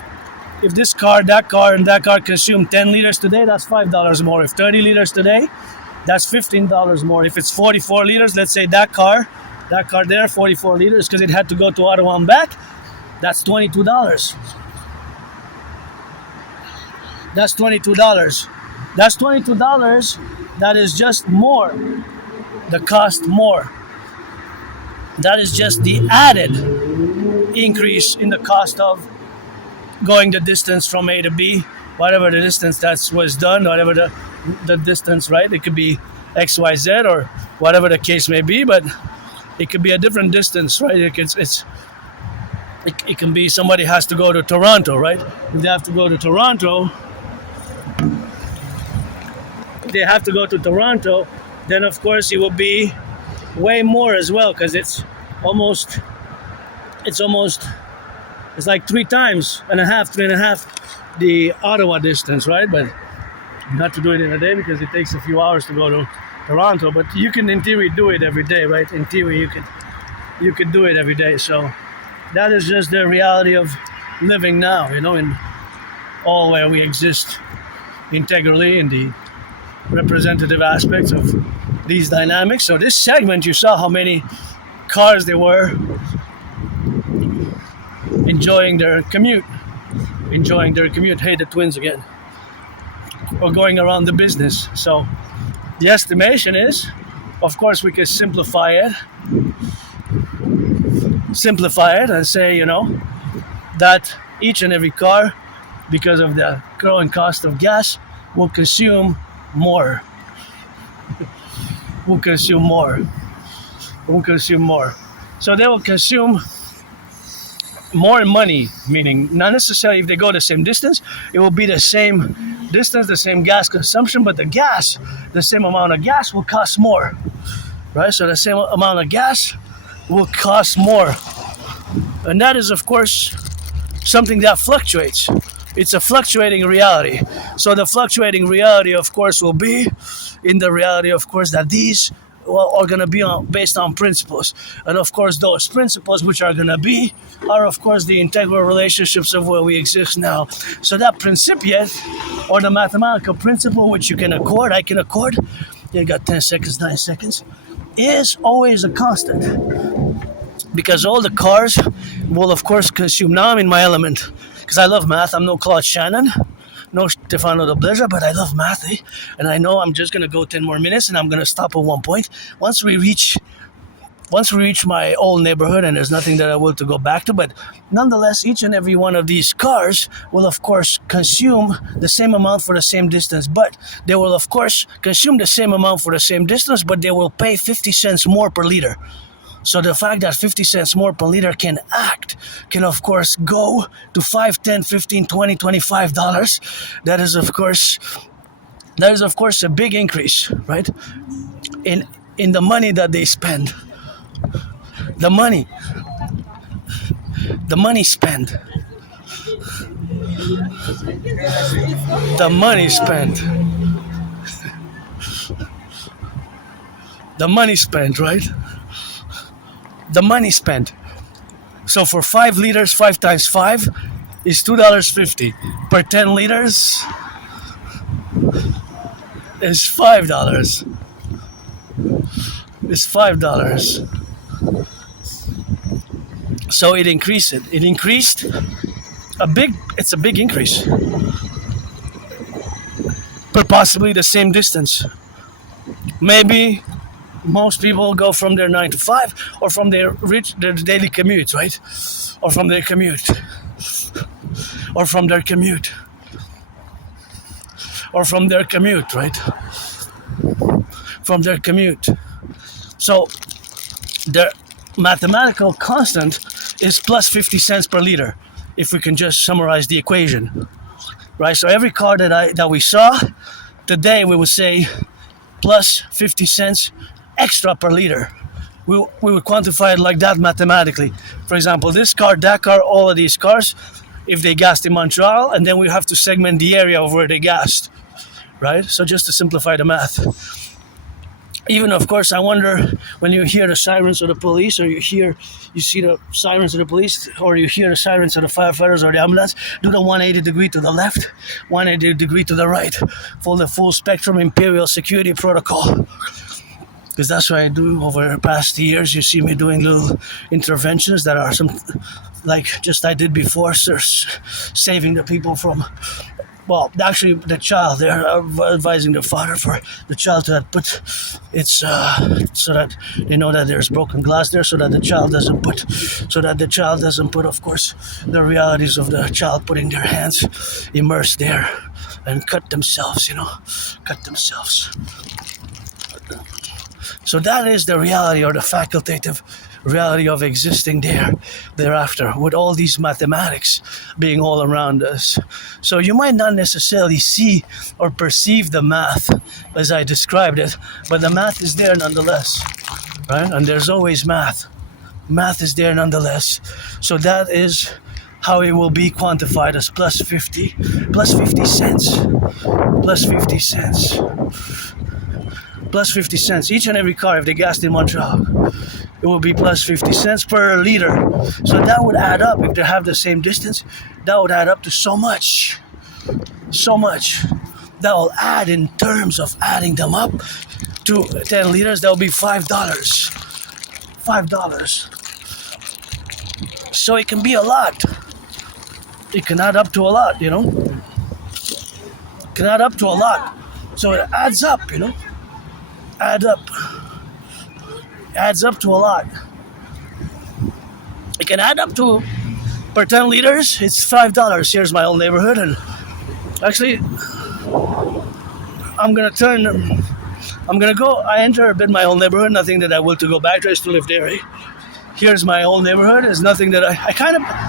this car, that car, and that car consume 10 liters today, that's $5 more. If 30 liters today, that's $15 more. If it's 44 liters, let's say that car there, 44 liters, because it had to go to Ottawa and back, that's $22. That's $22. That is just more. The cost more. That is just the added increase in the cost of going the distance from A to B, whatever the distance that was done, whatever the distance, right? It could be X, Y, Z, or whatever the case may be, but it could be a different distance, right? It can be somebody has to go to Toronto, right? If they have to go to Toronto, then of course it will be way more as well, because it's like 3.5 the Ottawa distance, right? But not to do it in a day because it takes a few hours to go to Toronto, but you can in theory do it every day, right? In theory you could do it every day. So that is just the reality of living now, in all where we exist integrally in the representative aspects of these dynamics. So this segment, you saw how many cars there were enjoying their commute. Hey, the twins again. Or going around the business. So the estimation is, of course, we can simplify it and say, that each and every car, because of the growing cost of gas, will consume more. So they will consume more money, meaning not necessarily if they go the same distance, it will be the same distance, the same gas consumption, but the same amount of gas will cost more, right? So the same amount of gas will cost more. And that is, of course, something that fluctuates. It's a fluctuating reality. So the fluctuating reality, of course, will be in the reality, of course, that these well, are going to be based on principles. And of course, those principles which are going to be are, of course, the integral relationships of where we exist now. So that principiate, or the mathematical principle which you can accord, I can accord, you got 10 seconds, 9 seconds, is always a constant. Because all the cars will, of course, consume. Now I'm in my element. Because I love math. I'm no Claude Shannon, no Stefano de Bleza, but I love math. And I know I'm just going to go 10 more minutes and I'm going to stop at one point. Once we reach my old neighborhood, and there's nothing that I will to go back to, but nonetheless, each and every one of these cars will, of course, consume the same amount for the same distance. But they will, of course, consume the same amount for the same distance, but they will pay 50 cents more per liter. So the fact that 50 cents more per liter can of course go to $5, $10, $15, $20, $25. That is of course a big increase, right? In the money that they spend. The money spent. The money spent. The money spent, right? The money spent. So for 5 liters, 5 times 5 is $2.50. Per 10 liters is $5. It's $5. So it increased. It increased it's a big increase. Per possibly the same distance. Maybe most people go from their 9 to 5 or from their daily commute, right? Or from their commute. Or from their commute. Or from their commute, right? From their commute. So the mathematical constant is plus 50 cents per liter, if we can just summarize the equation. Right? So every car that we saw today, we would say plus 50 cents extra per liter. We would quantify it like that mathematically. For example, this car, that car, all of these cars, if they gassed in Montreal, and then we have to segment the area of where they gassed, right? So just to simplify the math. Even, of course, I wonder when you hear the sirens of the police, or you see the sirens of the police, or you hear the sirens of the firefighters or the ambulance, do the 180 degree to the left, 180 degree to the right, for the full spectrum Imperial security protocol. Because that's what I do over the past years. You see me doing little interventions that are like just I did before, saving the people from, well, actually the child. They're advising the father for the child to put it's so that they know that there's broken glass there, so that the child doesn't put, of course, the realities of the child putting their hands immersed there and cut themselves. So that is the reality, or the facultative reality of existing thereafter, with all these mathematics being all around us. So you might not necessarily see or perceive the math as I described it, but the math is there nonetheless, right? And there's always math. Math is there nonetheless. So that is how it will be quantified as plus 50 cents. Plus 50 cents. Plus 50 cents. Each and every car, if they gassed in Montreal, it will be plus 50 cents per liter. So that would add up, if they have the same distance, that would add up to so much. So much. That will add, in terms of adding them up to 10 liters, that will be $5. $5. So it can be a lot. It can add up to a lot, It can add up to a lot. So it adds up, Adds up to a lot. It can add up to, per 10 liters, it's $5. Here's my old neighborhood, and actually, I enter a bit my old neighborhood, nothing that I will to go back to, I still live there, eh? Here's my old neighborhood, there's nothing that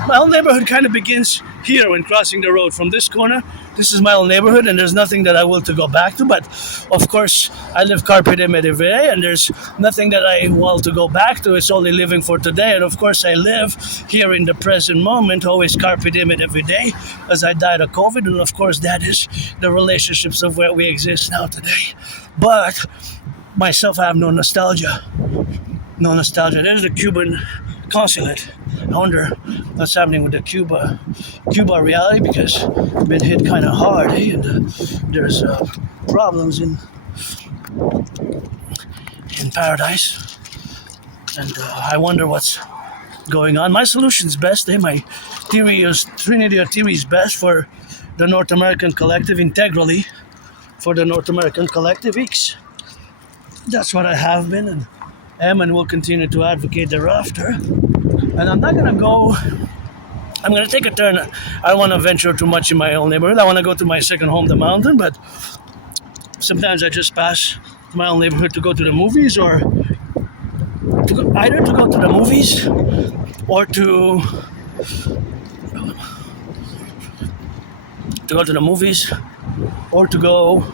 my old neighborhood kind of begins here when crossing the road from this corner. This is my old neighborhood, and there's nothing that I will to go back to, but of course I live carpe diem every day, and there's nothing that I want to go back to. It's only living for today, and of course I live here in the present moment, always carpe diem every day, as I died of COVID, and of course that is the relationships of where we exist now today. But myself, I have no nostalgia. No nostalgia. There's the Cuban consulate. I wonder what's happening with the Cuba reality, because I've been hit kind of hard, and there's problems in paradise, and I wonder what's going on. My solution's best. My theory is Trinity theory is best for the North American collective, integrally for the North American collective X. That's what I have been and am and will continue to advocate thereafter. And I'm not gonna go. I'm gonna take a turn. I don't want to venture too much in my own neighborhood. I want to go to my second home, the mountain, but sometimes I just pass my own neighborhood to go to the movies, or either to go to the movies or to go to the movies or to go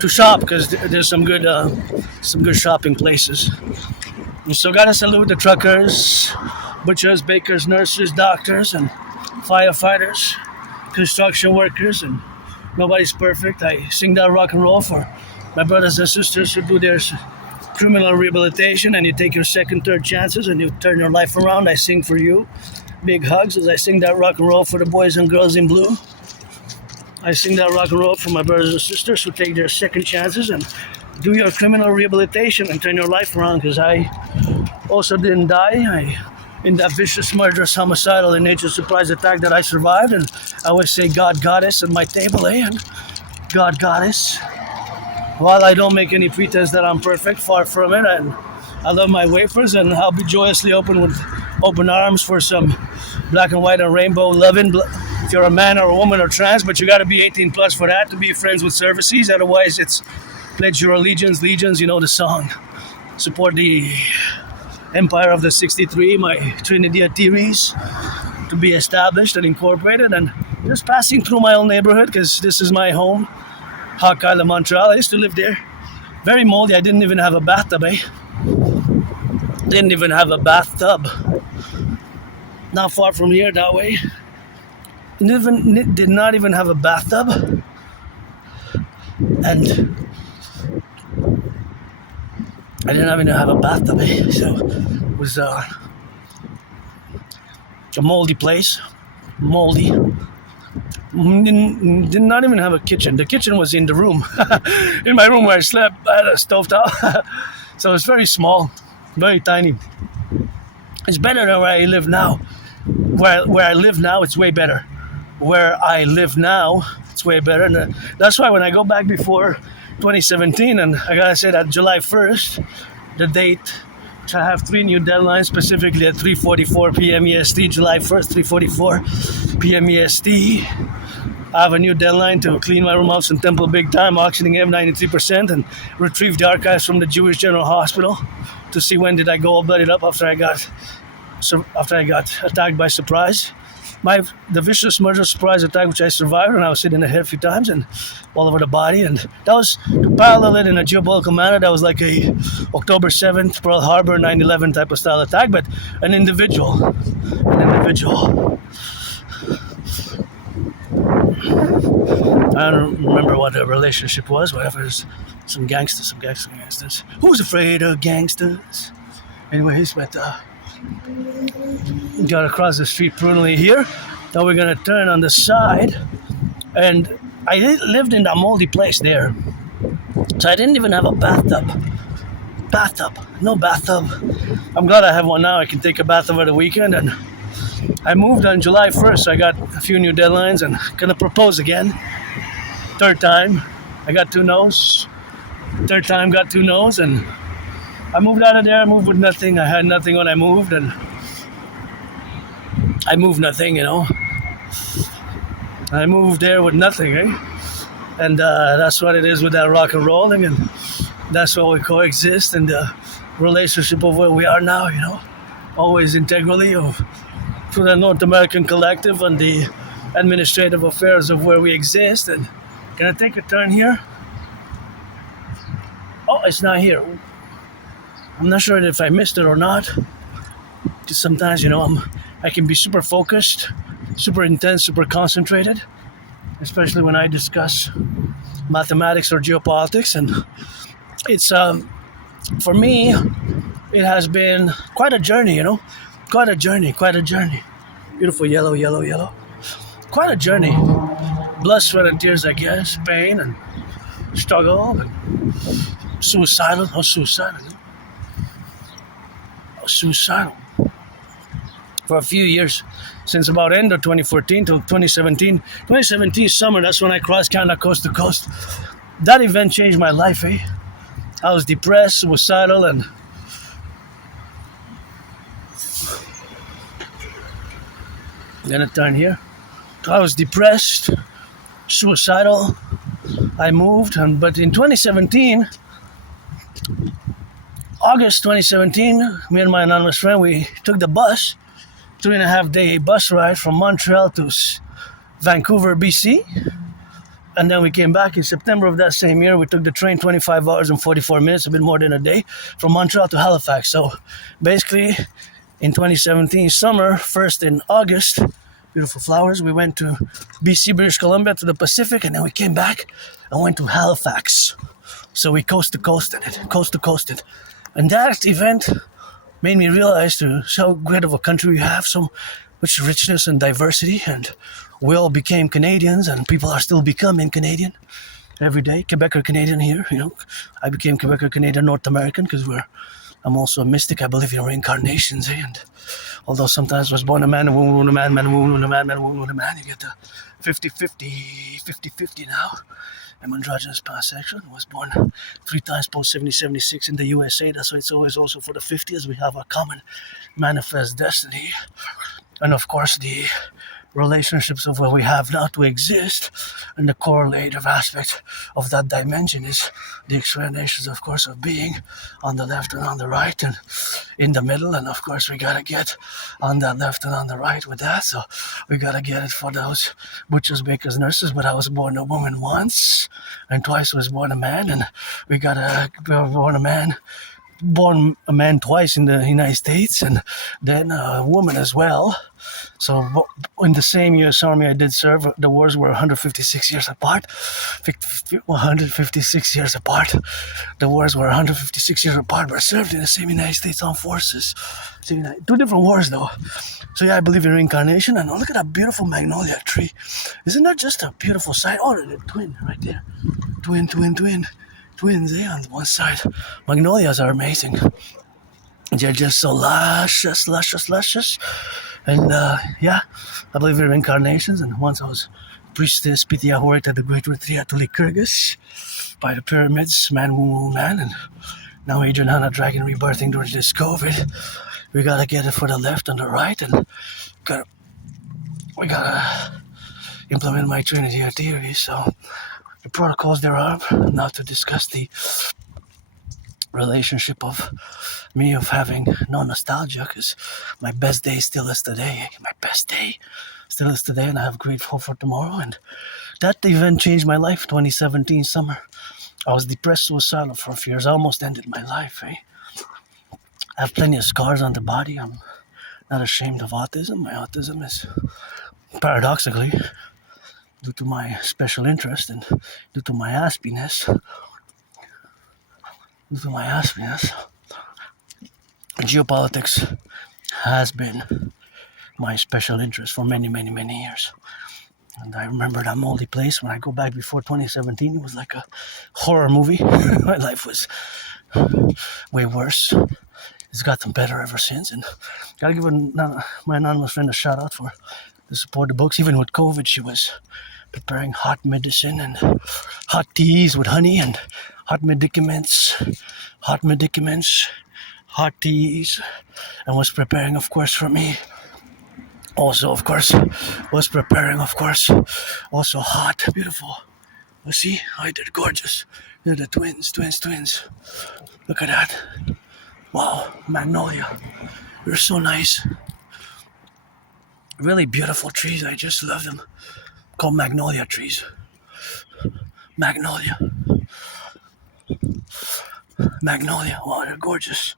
to shop, because there's some good shopping places. You still gotta salute the truckers, butchers, bakers, nurses, doctors, and firefighters, construction workers, and nobody's perfect. I sing that rock and roll for my brothers and sisters who do their criminal rehabilitation, and you take your second, third chances, and you turn your life around. I sing for you. Big hugs as I sing that rock and roll for the boys and girls in blue. I sing that rock and roll for my brothers and sisters who take their second chances and do your criminal rehabilitation and turn your life around, because I also didn't die. In that vicious, murderous, homicidal, and nature surprise attack that I survived, and I always say God, Goddess at my table, and God, Goddess. While I don't make any pretense that I'm perfect, far from it, and I love my wafers, and I'll be joyously open with open arms for some black and white and rainbow loving. If you're a man or a woman or trans, but you got to be 18 plus for that to be friends with services. Otherwise, it's pledge your allegiance, legions. You know the song. Support the empire of the 63. My Trinity theories to be established and incorporated, and just passing through my own neighborhood because this is my home. Hawkeye, Montreal. I used to live there. Very moldy. I didn't even have a bathtub, Didn't even have a bathtub. Not far from here, that way. Did not even have a bathtub. And I didn't even have a bathtub, So it was a moldy place. Moldy. Did not even have a kitchen. The kitchen was in the room. In my room where I slept, I had a stovetop. So it's very small, very tiny. It's better than where I live now. Where I live now, it's way better. Where I live now, it's way better. And that's why when I go back before 2017, and I gotta say that July 1st, the date, which I have 3 new deadlines, specifically at 3:44 p.m. EST, July 1st, 3:44 p.m. EST. I have a new deadline to clean my room house and temple big time, auctioning M 93%, and retrieve the archives from the Jewish General Hospital to see when did I go all blooded up after I got attacked by surprise. The vicious murder surprise attack, which I survived, and I was hit in the head a few times and all over the body. And that was to parallel it in a geopolitical manner. That was like a October 7th, Pearl Harbor, 9/11 type of style attack, but an individual. I don't remember what the relationship was, whatever. Some gangsters. Who's afraid of gangsters? Anyways, but got across the street prudently here. Now we're gonna turn on the side, and I lived in that moldy place there, so I didn't even have a bathtub. No bathtub. I'm glad I have one now. I can take a bath over the weekend, and I moved on July 1st, so I got a few new deadlines, and gonna propose again. Third time, I got 2 no's. Third time, got 2 no's, and I moved out of there. I moved with nothing. I had nothing when I moved, and I moved nothing, I moved there with nothing, And that's what it is with that rock and rolling, and that's why we coexist in the relationship of where we are now, Always integrally through the North American collective and the administrative affairs of where we exist. And can I take a turn here? Oh, it's not here. I'm not sure if I missed it or not. Because sometimes, I can be super focused, super intense, super concentrated, especially when I discuss mathematics or geopolitics. And it's For me, it has been quite a journey, quite a journey, quite a journey. Beautiful yellow, yellow, yellow. Quite a journey. Blood, sweat, and tears, I guess. Pain and struggle and suicidal. I was suicidal. I was suicidal for a few years, since about end of 2014 till 2017. 2017 summer, that's when I crossed Canada coast to coast. That event changed my life, eh? I was depressed, suicidal, and then it turned here. I was depressed, suicidal. I moved, but in 2017, August 2017, me and my anonymous friend, we took the bus, 3.5-day bus ride from Montreal to Vancouver, BC. And then we came back in September of that same year. We took the train 25 hours and 44 minutes, a bit more than a day, from Montreal to Halifax. So basically, in 2017 summer, first in August, beautiful flowers, we went to BC, British Columbia, to the Pacific, and then we came back and went to Halifax. So we coast to coasted it. And that event made me realize how great of a country we have, so much richness and diversity, and we all became Canadians, and people are still becoming Canadian every day. Quebecer Canadian here, I became Quebecer Canadian North American because I'm also a mystic. I believe in reincarnations, and although sometimes I was born a man, a woman, a man, man, a woman, a man, man, a woman, a man, you get the 50-50 now. I'm androgynous pansexual. I was born 3 times post 7076 in the USA. That's why it's always also for the 50s. We have a common manifest destiny. And of course, the relationships of what we have now to exist, and the correlative aspect of that dimension is the explanations, of course, of being on the left and on the right and in the middle. And of course, we gotta get on that left and on the right with that. So we gotta get it for those butchers, bakers, nurses. But I was born a woman once, and twice was born a man, and we gotta be born a man twice in the United States, and then a woman as well. So in the same U.S. Army I did serve, the wars were 156 years apart. 156 years apart. The wars were 156 years apart, but I served in the same United States Armed Forces. 2 different wars though. So yeah, I believe in reincarnation. And look at that beautiful magnolia tree. Isn't that just a beautiful sight? Oh, the twin right there. Twins, on one side. Magnolias are amazing. They're just so luscious. And yeah, I believe in reincarnations. And once I was priestess Pitya at the Great Retreat to Lycurgus by the pyramids, man, woman, man. And now Adrian Hanna Dragon rebirthing during this COVID. We gotta get it for the left and the right, and we gotta implement my Trinity theory. So the protocols there are not to discuss the relationship of me of having no nostalgia, because my best day still is today. My best day still is today, and I have great hope for tomorrow. And that event changed my life. 2017 summer, I was depressed, suicidal for a few years. I almost ended my life. I have plenty of scars on the body. I'm not ashamed of autism. My autism is paradoxically due to my special interest and due to my Aspiesque. Geopolitics has been my special interest for many, many, many years. And I remember that moldy place when I go back before 2017. It was like a horror movie. My life was way worse. It's gotten better ever since. And gotta give my anonymous friend a shout out for the support of books. Even with COVID, she was preparing hot medicine and hot teas with honey and hot medicaments, hot teas, and was preparing, of course, for me. Also, of course, also hot, beautiful. You see, they're gorgeous. They're the twins. Look at that. Wow, magnolia. They're so nice. Really beautiful trees. I just love them. Called magnolia trees. Magnolia. Wow, they're gorgeous.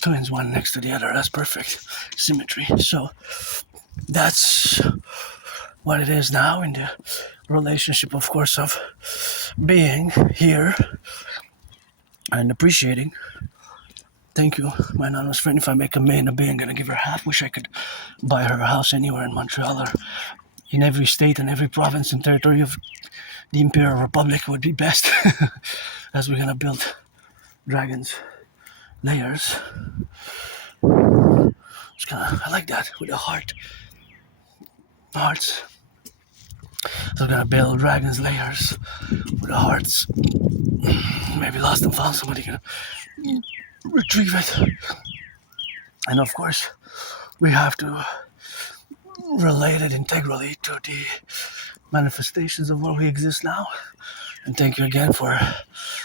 Twins, one next to the other. That's perfect symmetry. So that's what it is now in the relationship, of course, of being here and appreciating Thank you, my anonymous friend. If I make $1 million, I'm gonna give her half. Wish I could buy her a house anywhere in Montreal or in every state and every province and territory of the Imperial Republic would be best. As we're gonna build dragons layers. I like that with a heart. Hearts. So we're gonna build dragons layers with the hearts. Maybe lost and found, somebody gonna retrieve it. And of course, we have to relate it integrally to the manifestations of where we exist now. And thank you again for,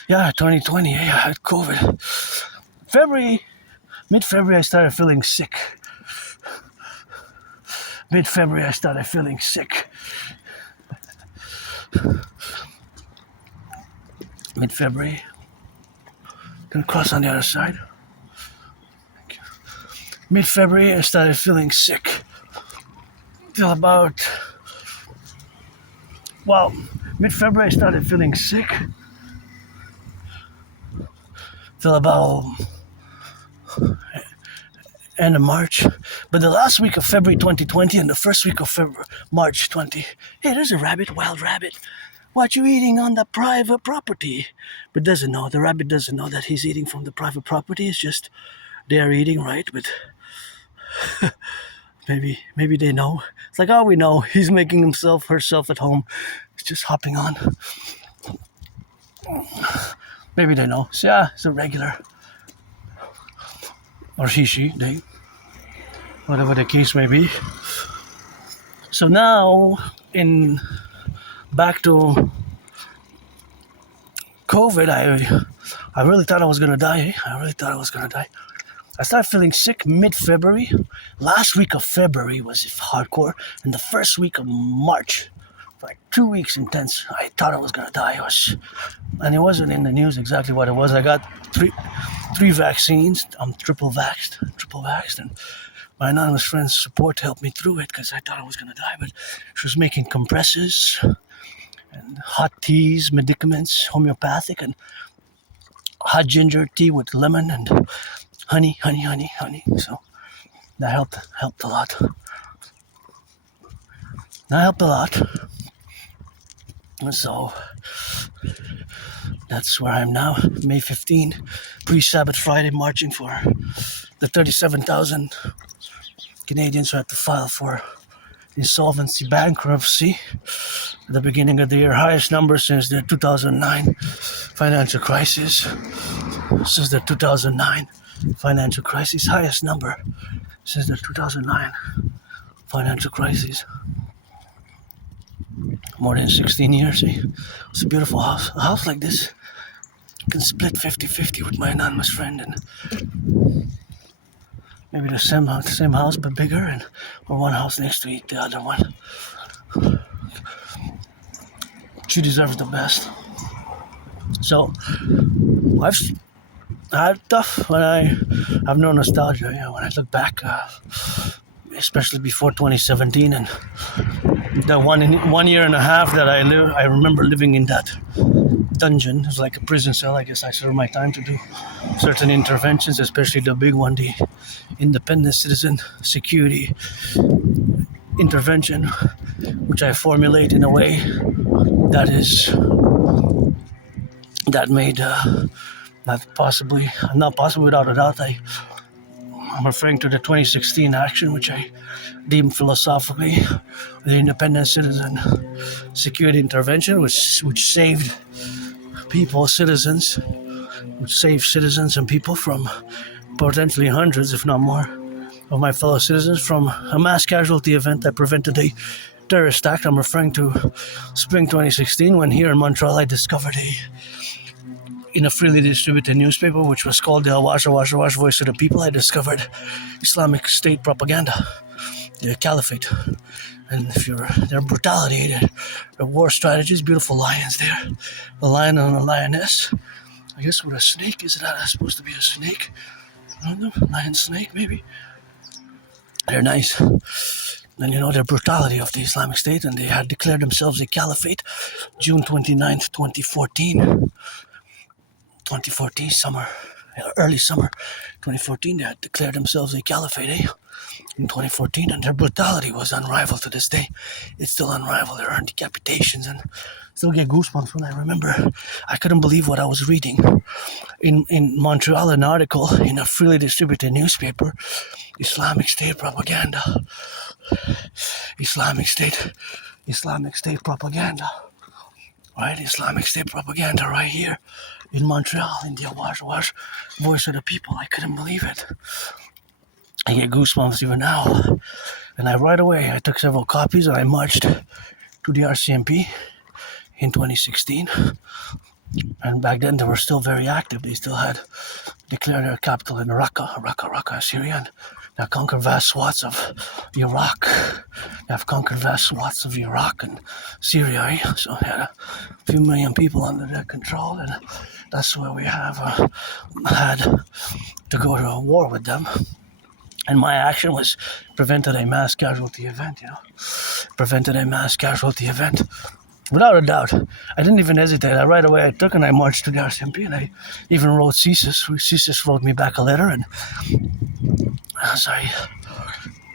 2020, I had COVID. Mid-February, I started feeling sick. Mid-February. Gonna cross on the other side. Thank you. Mid-February, I started feeling sick. Till about, mid-February, I started feeling sick. Till about end of March. But the last week of February 2020 and the first week of March 20. Hey, there's a rabbit, wild rabbit. What you eating on the private property? But the rabbit doesn't know that he's eating from the private property. It's just they're eating, right? But maybe they know. It's like, we know. He's making herself at home. It's just hopping on. Maybe they know. So, it's a regular. Or she, they. Whatever the case may be. So now, back to COVID, I really thought I was going to die. I started feeling sick mid-February. Last week of February was hardcore. And the first week of March, like 2 weeks intense, I thought I was going to die. And it wasn't in the news exactly what it was. I got three vaccines. I'm triple vaxxed. And my anonymous friend's support helped me through it because I thought I was going to die. But she was making compresses and hot teas, medicaments, homeopathic, and hot ginger tea with lemon and honey. So that helped a lot. And so that's where I am now, May 15, pre-Sabbath Friday, marching for the 37,000 Canadians who had to file for insolvency, bankruptcy at the beginning of the year. Highest number since the 2009 financial crisis. Highest number since the 2009 financial crisis. More than 16 years. It's a beautiful house. A house like this can split 50-50 with my anonymous friend, and maybe the same house but bigger, or one house next to the other one. She deserves the best. So I've had tough when I have no nostalgia. When I look back, especially before 2017 and the 1 year and a half that I remember living in that dungeon. It was like a prison cell. I guess I served my time to do certain interventions, especially the big one, the independent citizen security intervention, which I formulate in a way that made not possibly without a doubt. I'm referring to the 2016 action, which I deem philosophically the independent citizen security intervention, which saved citizens and people from potentially hundreds, if not more, of my fellow citizens from a mass casualty event that prevented a terrorist act. I'm referring to spring 2016, when here in Montreal I discovered in a freely distributed newspaper, which was called the Wash Voice of the People, I discovered Islamic State propaganda, the Caliphate, and their brutality, their war strategies, beautiful lions there, a lion and a lioness, I guess with a snake. Is that supposed to be a snake? I don't know, lion snake maybe. They're nice. And their brutality of the Islamic State, and they had declared themselves a caliphate June 29th, 2014 summer. early summer 2014, they had declared themselves a caliphate, in 2014, and their brutality was unrivaled to this day. It's still unrivaled. There are decapitations, and still get goosebumps when I remember. I couldn't believe what I was reading. In Montreal, an article in a freely distributed newspaper, Islamic State propaganda. Islamic State propaganda. Right? Islamic State propaganda right here in Montreal, in the Awash voice of the people. I couldn't believe it. I get goosebumps even now. And I took several copies and I marched to the RCMP in 2016. And back then they were still very active. They still had declared their capital in Raqqa, Syria. And they have conquered vast swaths of Iraq. They have conquered vast swaths of Iraq and Syria. So they had a few million people under their control. And that's why we have had to go to a war with them. And my action was prevented a mass casualty event, Prevented a mass casualty event. Without a doubt. I didn't even hesitate. Right away I took and I marched to the RCMP and I even wrote CSIS. CSIS wrote me back a letter, and as I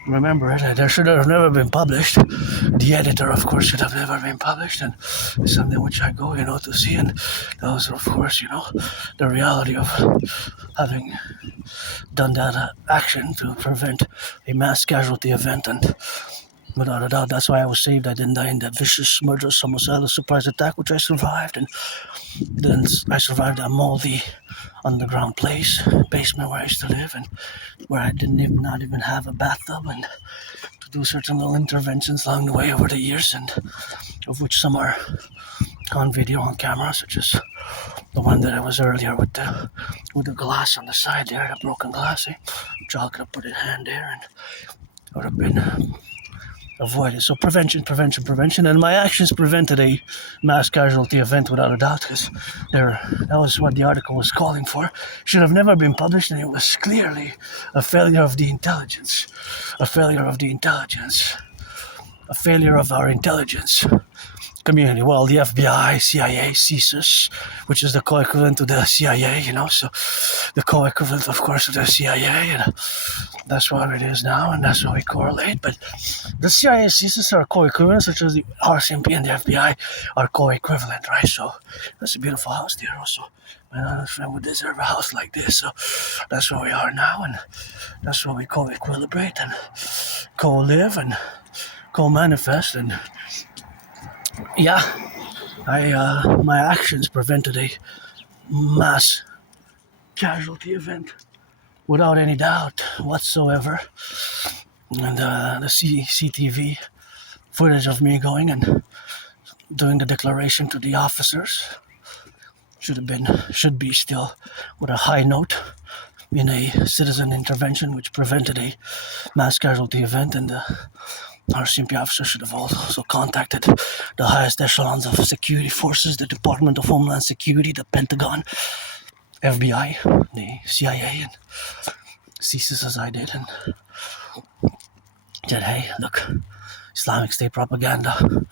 remember it, there should have never been published. The editor, of course, should have never been published, and it's something which I go, to see, and that was, of course, the reality of having done that action to prevent a mass casualty event. And without a doubt, that's why I was saved. I didn't die in that vicious, murderous, homicidal surprise attack, which I survived. And then I survived that moldy underground basement where I used to live, and where I not even have a bathtub, and to do certain little interventions along the way over the years, and of which some are on video, on camera, such as the one that I was earlier with the glass on the side there, the broken glass. Child could have put his hand there, and it would have been avoided. So prevention, and my actions prevented a mass casualty event without a doubt, because that was what the article was calling for. Should have never been published, and it was clearly a failure of the intelligence, a failure of our intelligence community. Well, the FBI, CIA, CSIS, which is the co-equivalent to the CIA, so the co-equivalent, of course, of the CIA, and that's what it is now, and that's how we correlate. But the CIA, CSIS are co-equivalent, such as the RCMP and the FBI are co-equivalent, right? So that's a beautiful house there also. My honest friend would deserve a house like this. So that's where we are now, and that's where we co-equilibrate and co-live and co-manifest. And my actions prevented a mass casualty event without any doubt whatsoever. And the CCTV footage of me going and doing the declaration to the officers should be still with a high note in a citizen intervention which prevented a mass casualty event, and the RCMP officer should have also contacted the highest echelons of security forces, the Department of Homeland Security, the Pentagon, FBI, the CIA, and CSIS, as I did, and said, hey, look, Islamic State propaganda,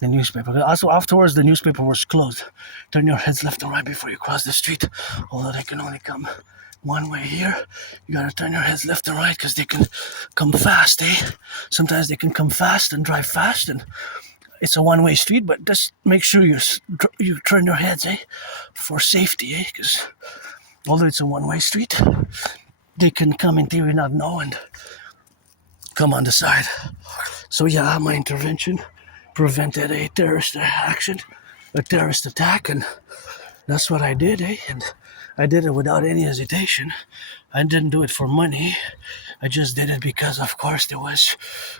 the newspaper. Also, afterwards, the newspaper was closed. Turn your heads left and right before you cross the street, although they can only come one way here. You gotta turn your heads left and right, because they can come fast, Sometimes they can come fast and drive fast, and it's a one-way street, but just make sure you turn your heads, for safety, because although it's a one-way street, they can come in theory not know and come on the side. So my intervention prevented a terrorist action, a terrorist attack, and that's what I did, and I did it without any hesitation. I didn't do it for money. I just did it because, of course, there was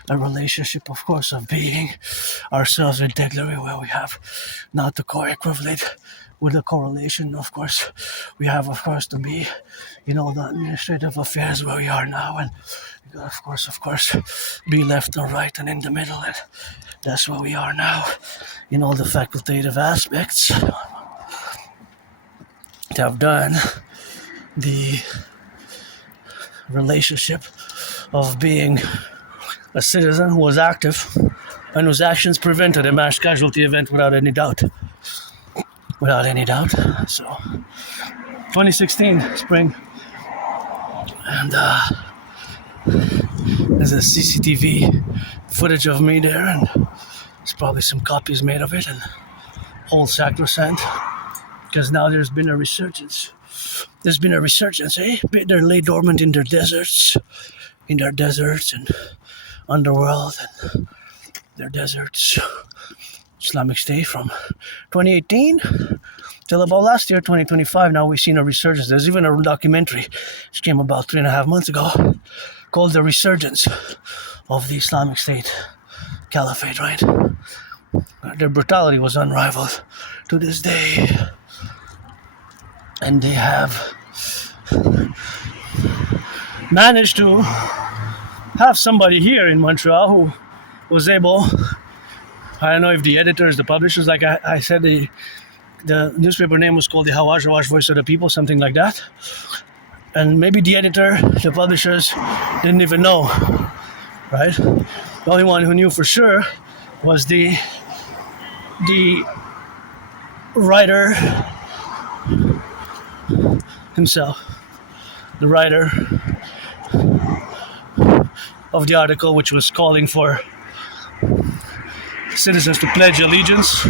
a relationship, of course, of being ourselves with Integree, where we have not the co-equivalent with the correlation. Of course, we have, of course, to be, the administrative affairs where we are now, and you gotta, of course, be left and right and in the middle, and that's where we are now, in all the facultative aspects. To have done the relationship of being a citizen who was active and whose actions prevented a mass casualty event without any doubt. So 2016 spring, and there's a CCTV footage of me there, and there's probably some copies made of it, and whole sacrosanct, because now there's been a resurgence. There's been a resurgence, eh? They're lay dormant in their deserts and underworld and their deserts. Islamic State from 2018 till about last year, 2025. Now we've seen a resurgence. There's even a documentary which came about 3.5 months ago called The Resurgence of the Islamic State Caliphate, right? Their brutality was unrivaled to this day. And they have managed to have somebody here in Montreal who was able, I don't know if the editors, the publishers, like I said, the newspaper name was called the Hawaj Voice of the People, something like that. And maybe the editor, the publishers didn't even know, right? The only one who knew for sure was the writer himself, the writer of the article, which was calling for citizens to pledge allegiance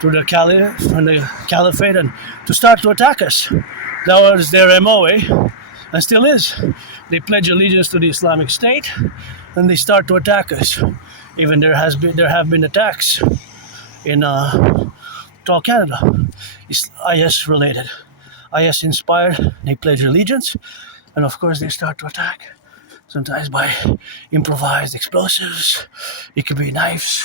to the caliphate and to start to attack us. That was their MO, and still is. They pledge allegiance to the Islamic State, and they start to attack us. Even there have been attacks in throughout Canada, IS related. IS inspired, they pledge allegiance, and of course they start to attack. Sometimes by improvised explosives, it could be knives,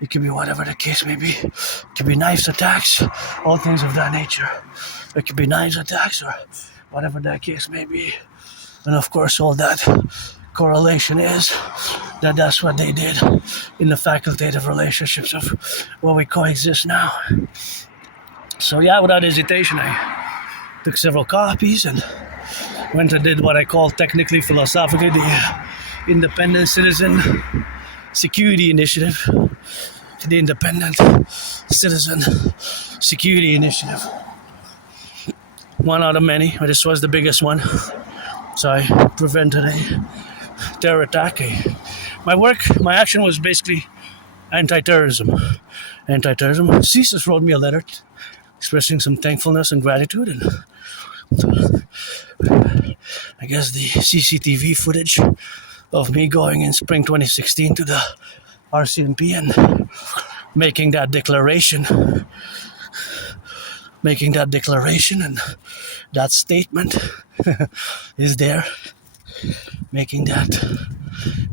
it could be whatever the case may be. It could be knives attacks, all things of that nature. It could be knives attacks or whatever that case may be. And of course all that correlation is that that's what they did in the facultative relationships of where we coexist now. So yeah, without hesitation, I took several copies and went and did what I call technically, philosophically, the Independent Citizen Security Initiative. The Independent Citizen Security Initiative. One out of many, but this was the biggest one. So I prevented a terror attack. My action was basically anti-terrorism. CSIS wrote me a letter expressing some thankfulness and gratitude, and I guess the CCTV footage of me going in spring 2016 to the RCMP and making that declaration and that statement is there. Making that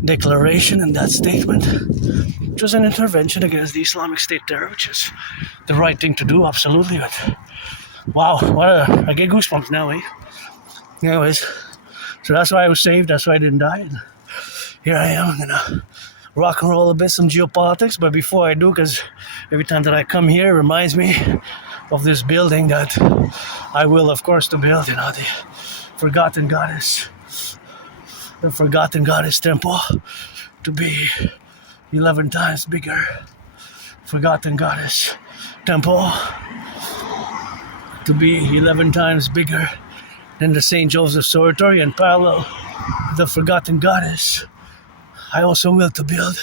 declaration and that statement, which was an intervention against the Islamic State terror, which is the right thing to do, absolutely. But wow, I get goosebumps now, eh? Anyways, so that's why I was saved, that's why I didn't die. And here I am, I'm gonna rock and roll a bit, some geopolitics, but before I do, because every time that I come here, it reminds me of this building that I will, of course, to build, the Forgotten Goddess Temple, to be 11 times bigger. Forgotten Goddess Temple to be 11 times bigger than the St. Joseph's Oratory, and parallel the Forgotten Goddess, I also will to build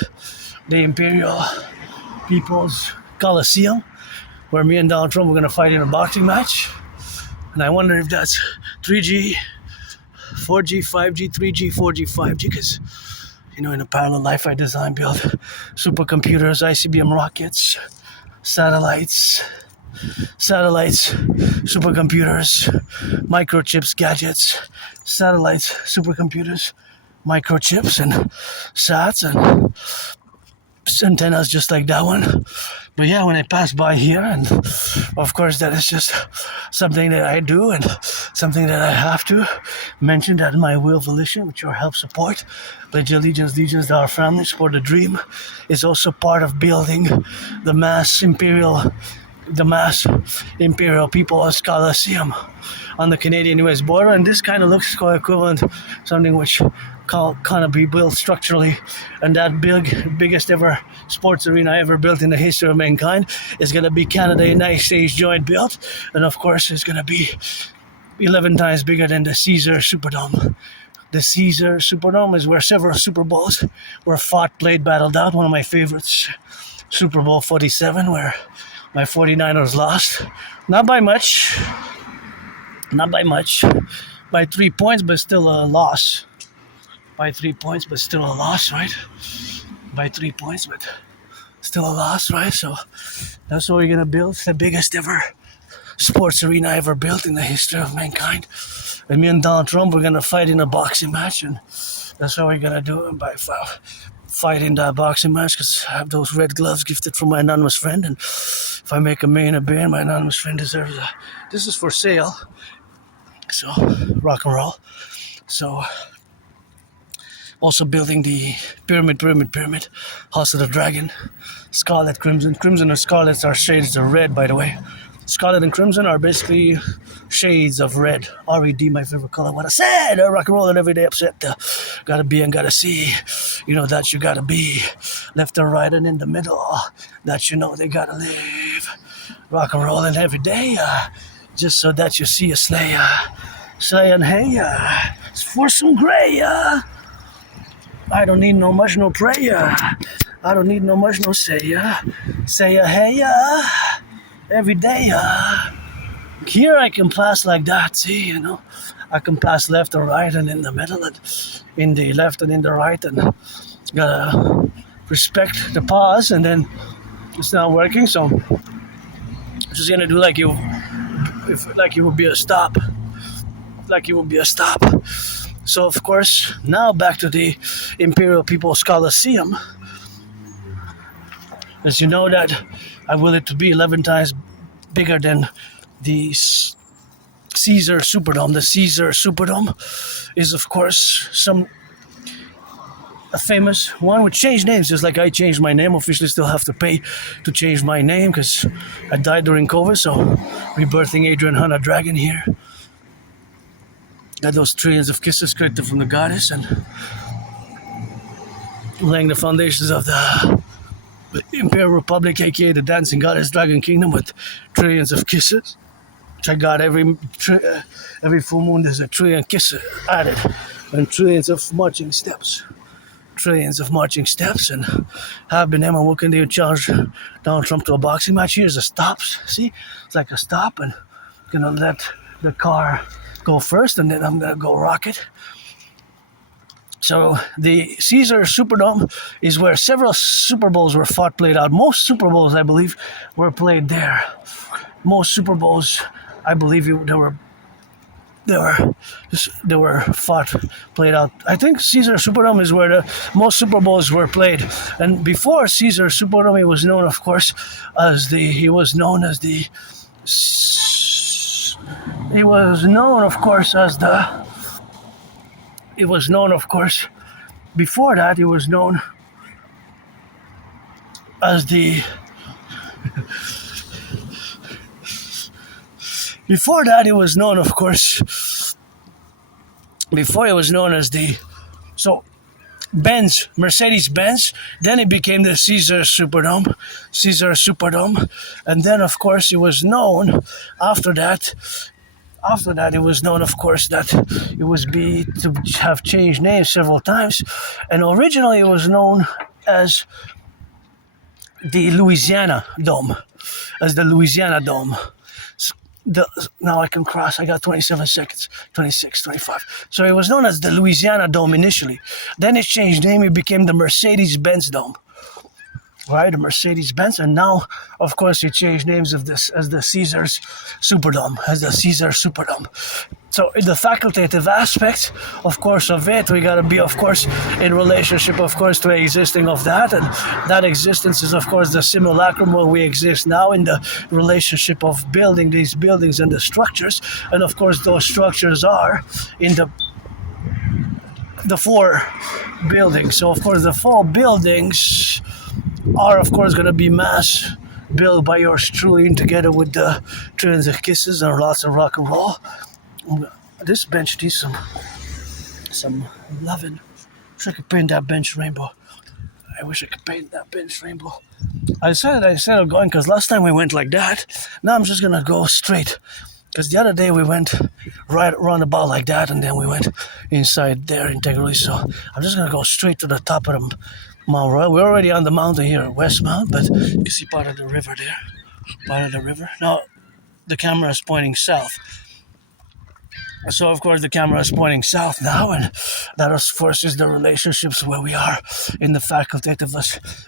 the Imperial People's Coliseum, where me and Donald Trump were going to fight in a boxing match. And I wonder if that's 3G, 4G, 5G, 3G, 4G, 5G, because, in a parallel life I designed, build supercomputers, ICBM rockets, satellites, supercomputers, microchips, gadgets, satellites, supercomputers, microchips, and sats, and antennas just like that one. But yeah, when I pass by here, and of course that is just something that I do and something that I have to mention, that my will, volition, which your help, support, pledge allegiance to our family, support the dream, is also part of building the mass imperial People's Coliseum on the Canadian-US border. And this kind of looks co-equivalent, something which kind of be built structurally, and that biggest ever sports arena ever built in the history of mankind is going to be Canada-United States joint built, and of course it's going to be 11 times bigger than the Caesar Superdome. The Caesar Superdome is where several Super Bowls were fought, played, battled out. One of my favorites, Super Bowl 47, where my 49ers lost. Not by much. Not by much. By 3 points, but still a loss. By 3 points, but still a loss, right? By 3 points, but still a loss, right? So that's what we're going to build. It's the biggest ever sports arena ever built in the history of mankind. And me and Donald Trump, we're going to fight in a boxing match. And that's what we're going to do by fight in that boxing match, because I have those red gloves gifted from my anonymous friend. And if I make a million a band, my anonymous friend deserves a... This is for sale. So, rock and roll. So, also building the pyramid, House of the Dragon, Scarlet, Crimson. Crimson and Scarlet are shades of red, by the way. Scarlet and Crimson are basically shades of red. R-E-D, my favorite color. What I said, rock and roll and everyday upset. Gotta be and gotta see. You know that you gotta be. Left and right and in the middle. That you know they gotta live. Rock and roll and every day. Just so that you see a slayer. Saying, hey, for some gray. I don't need no much, no prayer. I don't need no much, no say. Say, hey, every day. Here I can pass like that, see, you know. I can pass left and right and in the middle and in the left and in the right, and gotta respect the pause, and then it's not working, so I'm just gonna do like it would be a stop. Like it would be a stop. So of course, now back to the Imperial People's Coliseum. As you know that I will it to be 11 times bigger than the Caesar Superdome. The Caesar Superdome is, of course, a famous one which changed names, just like I changed my name. Officially still have to pay to change my name because I died during COVID, so rebirthing Adrian Hanna Dragon here. Got those trillions of kisses collected from the goddess and laying the foundations of the Imperial Republic, aka the Dancing Goddess Dragon Kingdom, with trillions of kisses. I got every full moon there's a trillion kisses added, and trillions of marching steps. And have been Emma Wilkin to challenge Donald Trump to a boxing match. Here's the stops. See? It's like a stop, and I'm gonna let the car go first, and then I'm gonna go rocket. So the Caesar Superdome is where several Super Bowls were fought, played out. Most Super Bowls, I believe, were played there. Most Super Bowls, I believe, they were fought, played out. I think Caesar Superdome is where the most Super Bowls were played. And before Caesar Superdome, he was known, of course, as before that, he was known as the Before that, it was known, of course, Mercedes-Benz, then it became the Caesar Superdome, and then, of course, it was known, after that, it was known, of course, that it was to have changed names several times, and originally it was known as the Louisiana Dome, Now I can cross. I got 27 seconds. 26, 25. So it was known as the Louisiana Dome initially. Then it changed name. It became the Mercedes-Benz Dome. Right, the Mercedes-Benz. And now, of course, it changed names of this as the Caesar Superdome. So in the facultative aspect, of course, of it, we got to be, of course, in relationship, of course, to existing of that. And that existence is, of course, the simulacrum where we exist now in the relationship of building these buildings and the structures. And, of course, those structures are in the four buildings. So, of course, the four buildings are, of course, going to be mass built by yours truly, and together with the trillions of kisses and lots of rock and roll. This bench needs some loving. I wish I could paint that bench rainbow. I decided of going because last time we went like that. Now I'm just gonna go straight. Because the other day we went right roundabout like that, and then we went inside there integrally. So I'm just gonna go straight to the top of the Mount Royal. We're already on the mountain here, West Mount, but you can see part of the river there. Part of the river. Now the camera is pointing south. So of course the camera is pointing south now, and that of course is the relationships where we are in the facultative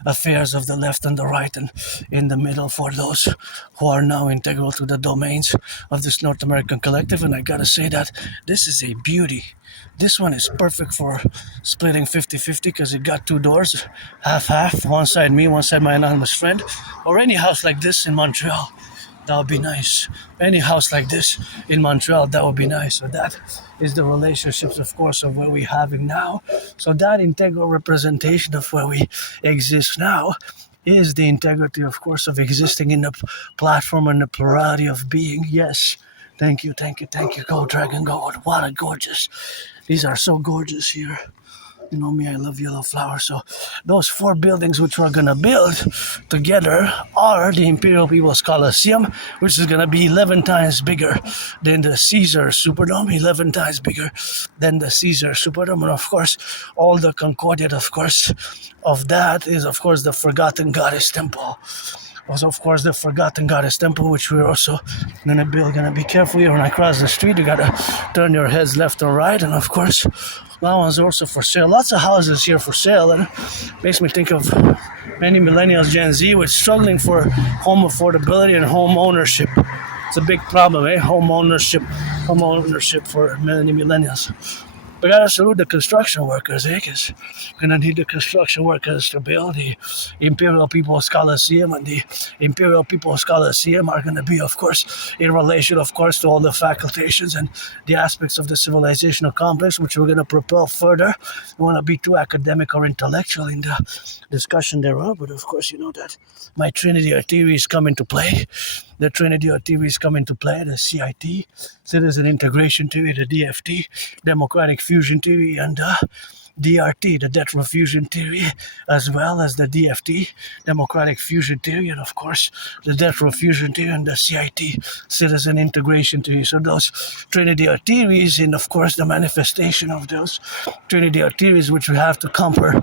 affairs of the left and the right, and in the middle for those who are now integral to the domains of this North American collective. And I gotta say that this is a beauty. This one is perfect for splitting 50-50 because it got two doors, half, one side me, one side my anonymous friend, or any house like this in Montreal. That would be nice. Any house like this in Montreal, that would be nice. So that is the relationships, of course, of where we're having now. So that integral representation of where we exist now is the integrity, of course, of existing in the platform and the plurality of being. Yes. Thank you. Go, Dragon, go. What a gorgeous. These are so gorgeous here. You know me, I love yellow flowers. So those four buildings which we're going to build together are the Imperial People's Coliseum, which is going to be 11 times bigger than the Caesar Superdome, 11 times bigger than the Caesar Superdome. And of course, all the concordiate, of course, of that is, of course, the Forgotten Goddess Temple. Also, of course, the Forgotten Goddess Temple, which we're also going to build. Going to be careful here when I cross the street. You got to turn your heads left or right. And of course, that one's also for sale. Lots of houses here for sale. And it makes me think of many millennials, Gen Z, with struggling for home affordability and home ownership. It's a big problem, eh? Home ownership for many millennials. We gotta salute the construction workers, eh? Because we're gonna need the construction workers to build the Imperial People's Coliseum, and the Imperial People's Coliseum are gonna be, of course, in relation, of course, to all the facultations and the aspects of the civilizational complex, which we're gonna propel further. We wanna be too academic or intellectual in the discussion thereof, but of course, you know that my Trinity of theories come into play. The Trinity of theories come into play, the CIT, Citizen Integration Theory, the DFT, Democratic Fusion Theory, and DRT, the Debt Refusion Theory, as well as the DFT, Democratic Fusion Theory, and of course, the Debt Refusion Theory and the CIT, Citizen Integration Theory. So those Trinity of theories, and of course, the manifestation of those Trinity of theories, which we have to conquer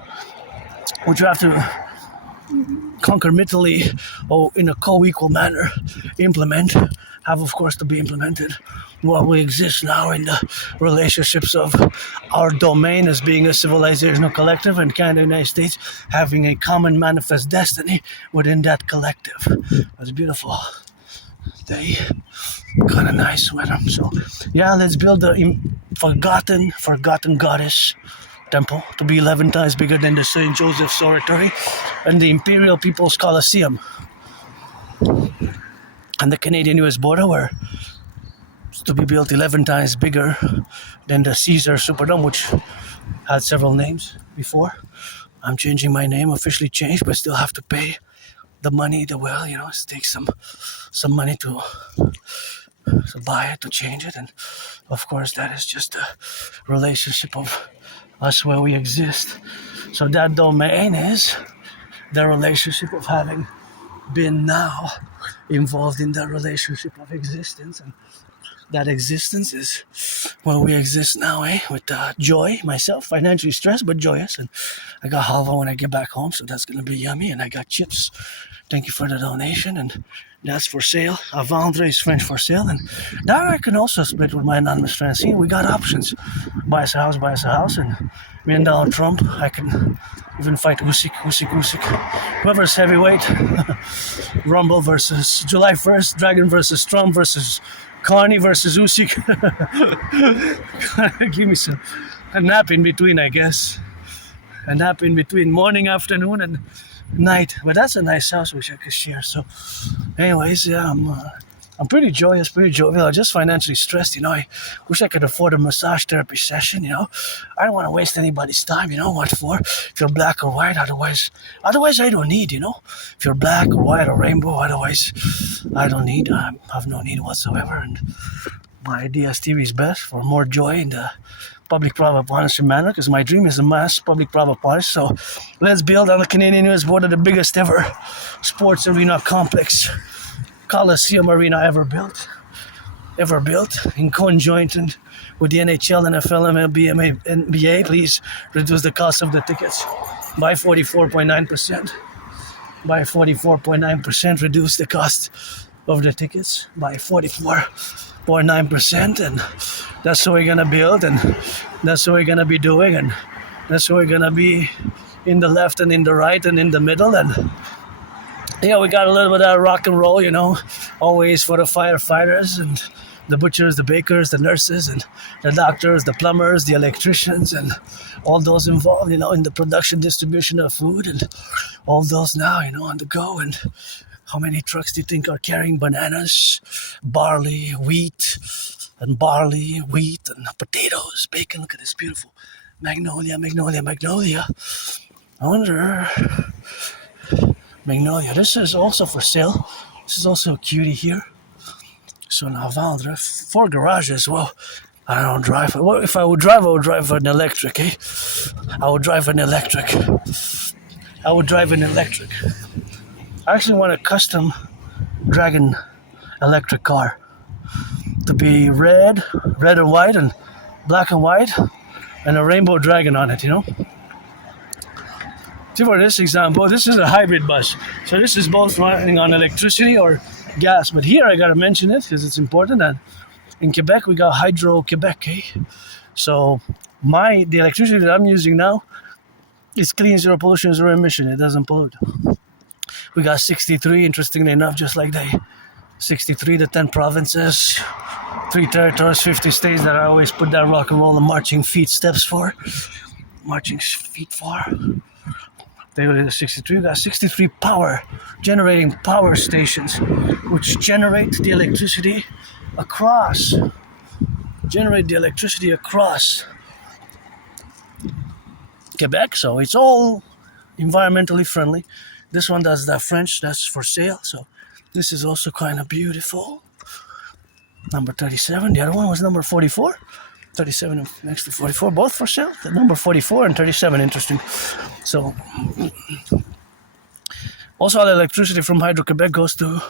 concomitantly or in a co-equal manner implement, have of course to be implemented while we exist now in the relationships of our domain as being a civilizational collective, and Canada and the United States having a common manifest destiny within that collective. It's beautiful day, kind of nice weather. So yeah, let's build the forgotten goddess temple to be 11 times bigger than the St. Joseph's Oratory and the Imperial People's Coliseum and the Canadian-US border, where it's to be built 11 times bigger than the Caesar Superdome, which had several names before. I'm changing my name, officially changed, but still have to pay the money, it takes some money to buy it, to change it. And of course, that is just a relationship of us where we exist. So that domain is the relationship of having been now involved in the relationship of existence, and that existence is where we exist now, with joy, myself, financially stressed but joyous, and I got halva when I get back home, so that's gonna be yummy, and I got chips. Thank you for the donation, and that's for sale. À vendre is French for sale, and that I can also split with my anonymous friends. See, we got options. Buy us a house, and me and Donald Trump, I can even fight Usyk. Whoever's heavyweight. Rumble versus July 1st, Dragon versus Trump versus Carney versus Usyk. Give me a nap in between, I guess. A nap in between morning, afternoon, and night. But that's a nice house which I could share. So anyways, yeah, I'm pretty joyous, pretty jovial. I'm just financially stressed, I wish I could afford a massage therapy session, I don't want to waste anybody's time, what for? If you're black or white, otherwise I don't need, if you're black or white or rainbow, otherwise I don't need, I have no need whatsoever. And my ideas theory is best for more joy in the public-private partnership manner, because my dream is a mass public-private partnership. So let's build on the Canadian-US border the biggest ever sports arena complex, Coliseum arena ever built. ever built in conjoint and with the NHL, NFL, MLB, NBA. Please reduce the cost of the tickets by 44.9%. By 44.9%, reduce the cost of the tickets by 44.9%, and that's what we're gonna build, and that's what we're gonna be doing, and that's what we're gonna be in the left and in the right and in the middle. And yeah, we got a little bit of rock and roll, always for the firefighters and the butchers, the bakers, the nurses, and the doctors, the plumbers, the electricians, and all those involved, in the production, distribution of food, and all those now, on the go. And how many trucks do you think are carrying bananas, barley, wheat, and potatoes, bacon? Look at this beautiful magnolia. I wonder... Magnolia. This is also for sale. This is also a cutie here. So now Valdre, 4 garages. Well, I don't drive. Well, if I would drive an electric, I would drive an electric. I actually want a custom Dragon electric car to be red and white, and black and white, and a rainbow dragon on it, See, for this example, this is a hybrid bus. So this is both running on electricity or gas. But here I gotta mention it because it's important that in Quebec we got Hydro-Quebec. So the electricity that I'm using now is clean, zero pollution, zero emission. It doesn't pollute. We got 63, interestingly enough, just like they 63 to 10 provinces, 3 territories, 50 states that I always put that rock and roll and marching feet for. They were 63. We got 63 generating power stations, which generate the electricity across Quebec. So it's all environmentally friendly. This one does that French. That's for sale. So this is also kind of beautiful. Number 37. The other one was number 44. 37 next to 44, both for sale. The number 44 and 37, interesting. So, also all the electricity from Hydro-Quebec goes to a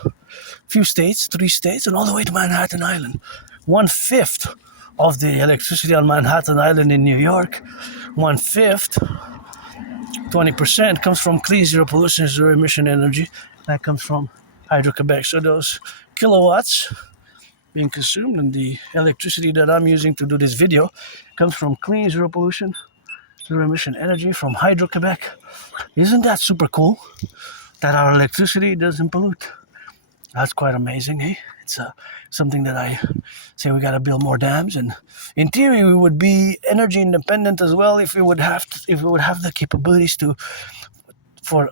few states, 3 states, and all the way to Manhattan Island. 1/5 of the electricity on Manhattan Island in New York, 1/5, 20% comes from clean, zero pollution, zero emission energy. That comes from Hydro-Quebec. So those kilowatts being consumed, and the electricity that I'm using to do this video comes from clean, zero pollution, zero emission energy from Hydro-Quebec. Isn't that super cool that our electricity doesn't pollute? That's quite amazing, It's something that I say we got to build more dams, and in theory we would be energy independent as well if we would have the capabilities for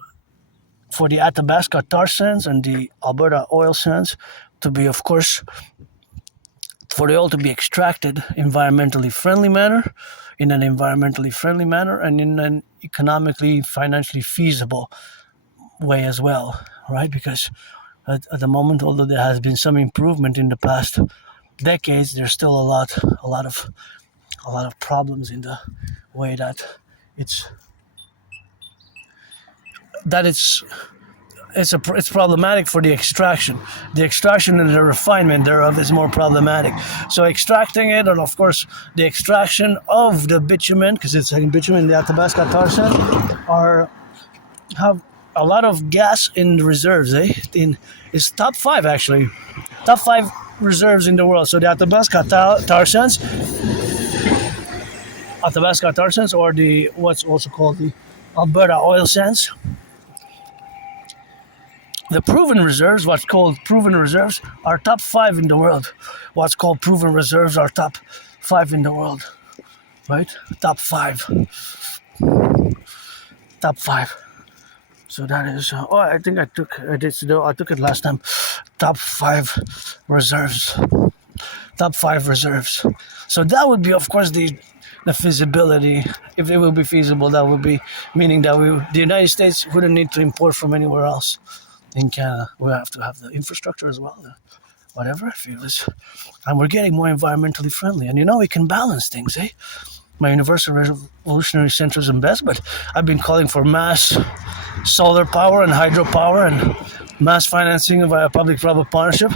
the Athabasca tar sands and the Alberta oil sands to be, of course, for the oil to be extracted in an environmentally friendly manner, and in an economically, financially feasible way as well, right? Because at the moment, although there has been some improvement in the past decades, there's still a lot of problems in the way that it's problematic for the extraction. The extraction and the refinement thereof is more problematic. So extracting it, and of course the extraction of the bitumen, because it's in bitumen, the Athabasca tar sand, have a lot of gas in the reserves. It's top 5 actually, top 5 reserves in the world. So the Athabasca tar sands, or the what's also called the Alberta oil sands. The proven reserves, what's called proven reserves, are top 5 in the world. What's called proven reserves are top 5 in the world, right? Top 5. So that is. I think I took it last time. Top 5 reserves. So that would be, of course, the feasibility. If it will be feasible, that would be meaning that the United States wouldn't need to import from anywhere else. In Canada, we have to have the infrastructure as well, whatever I feel is, and we're getting more environmentally friendly. And we can balance things, My Universal Revolutionary Centrism best, but I've been calling for mass solar power and hydropower and mass financing via public-private partnership,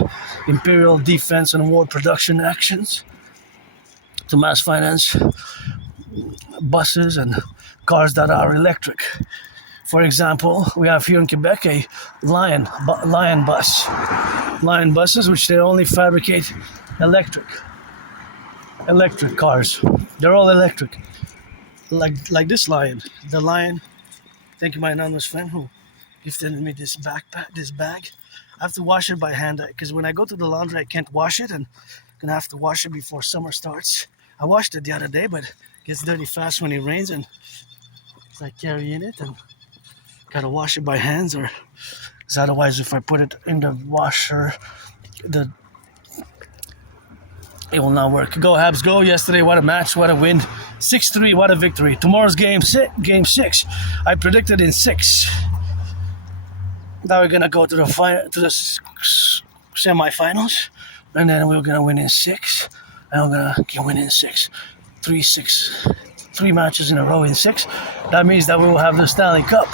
imperial defense and war production actions to mass finance buses and cars that are electric. For example, we have here in Quebec a Lion bus. Lion buses, which they only fabricate electric cars. They're all electric. Like this Lion. The Lion, thank you my anonymous friend who gifted me this bag. I have to wash it by hand because when I go to the laundry I can't wash it, and I'm gonna have to wash it before summer starts. I washed it the other day, but it gets dirty fast when it rains, and it's like carrying it, and gotta wash it by hands, or because otherwise if I put it in the washer, it will not work. Go Habs, go! Yesterday, what a match, what a win, 6-3, what a victory. Tomorrow's game 6. I predicted in 6. Now we're gonna go to the semifinals, and then we're gonna win in 6, and we're gonna win in 6. 3 matches in a row in 6. That means that we will have the Stanley Cup.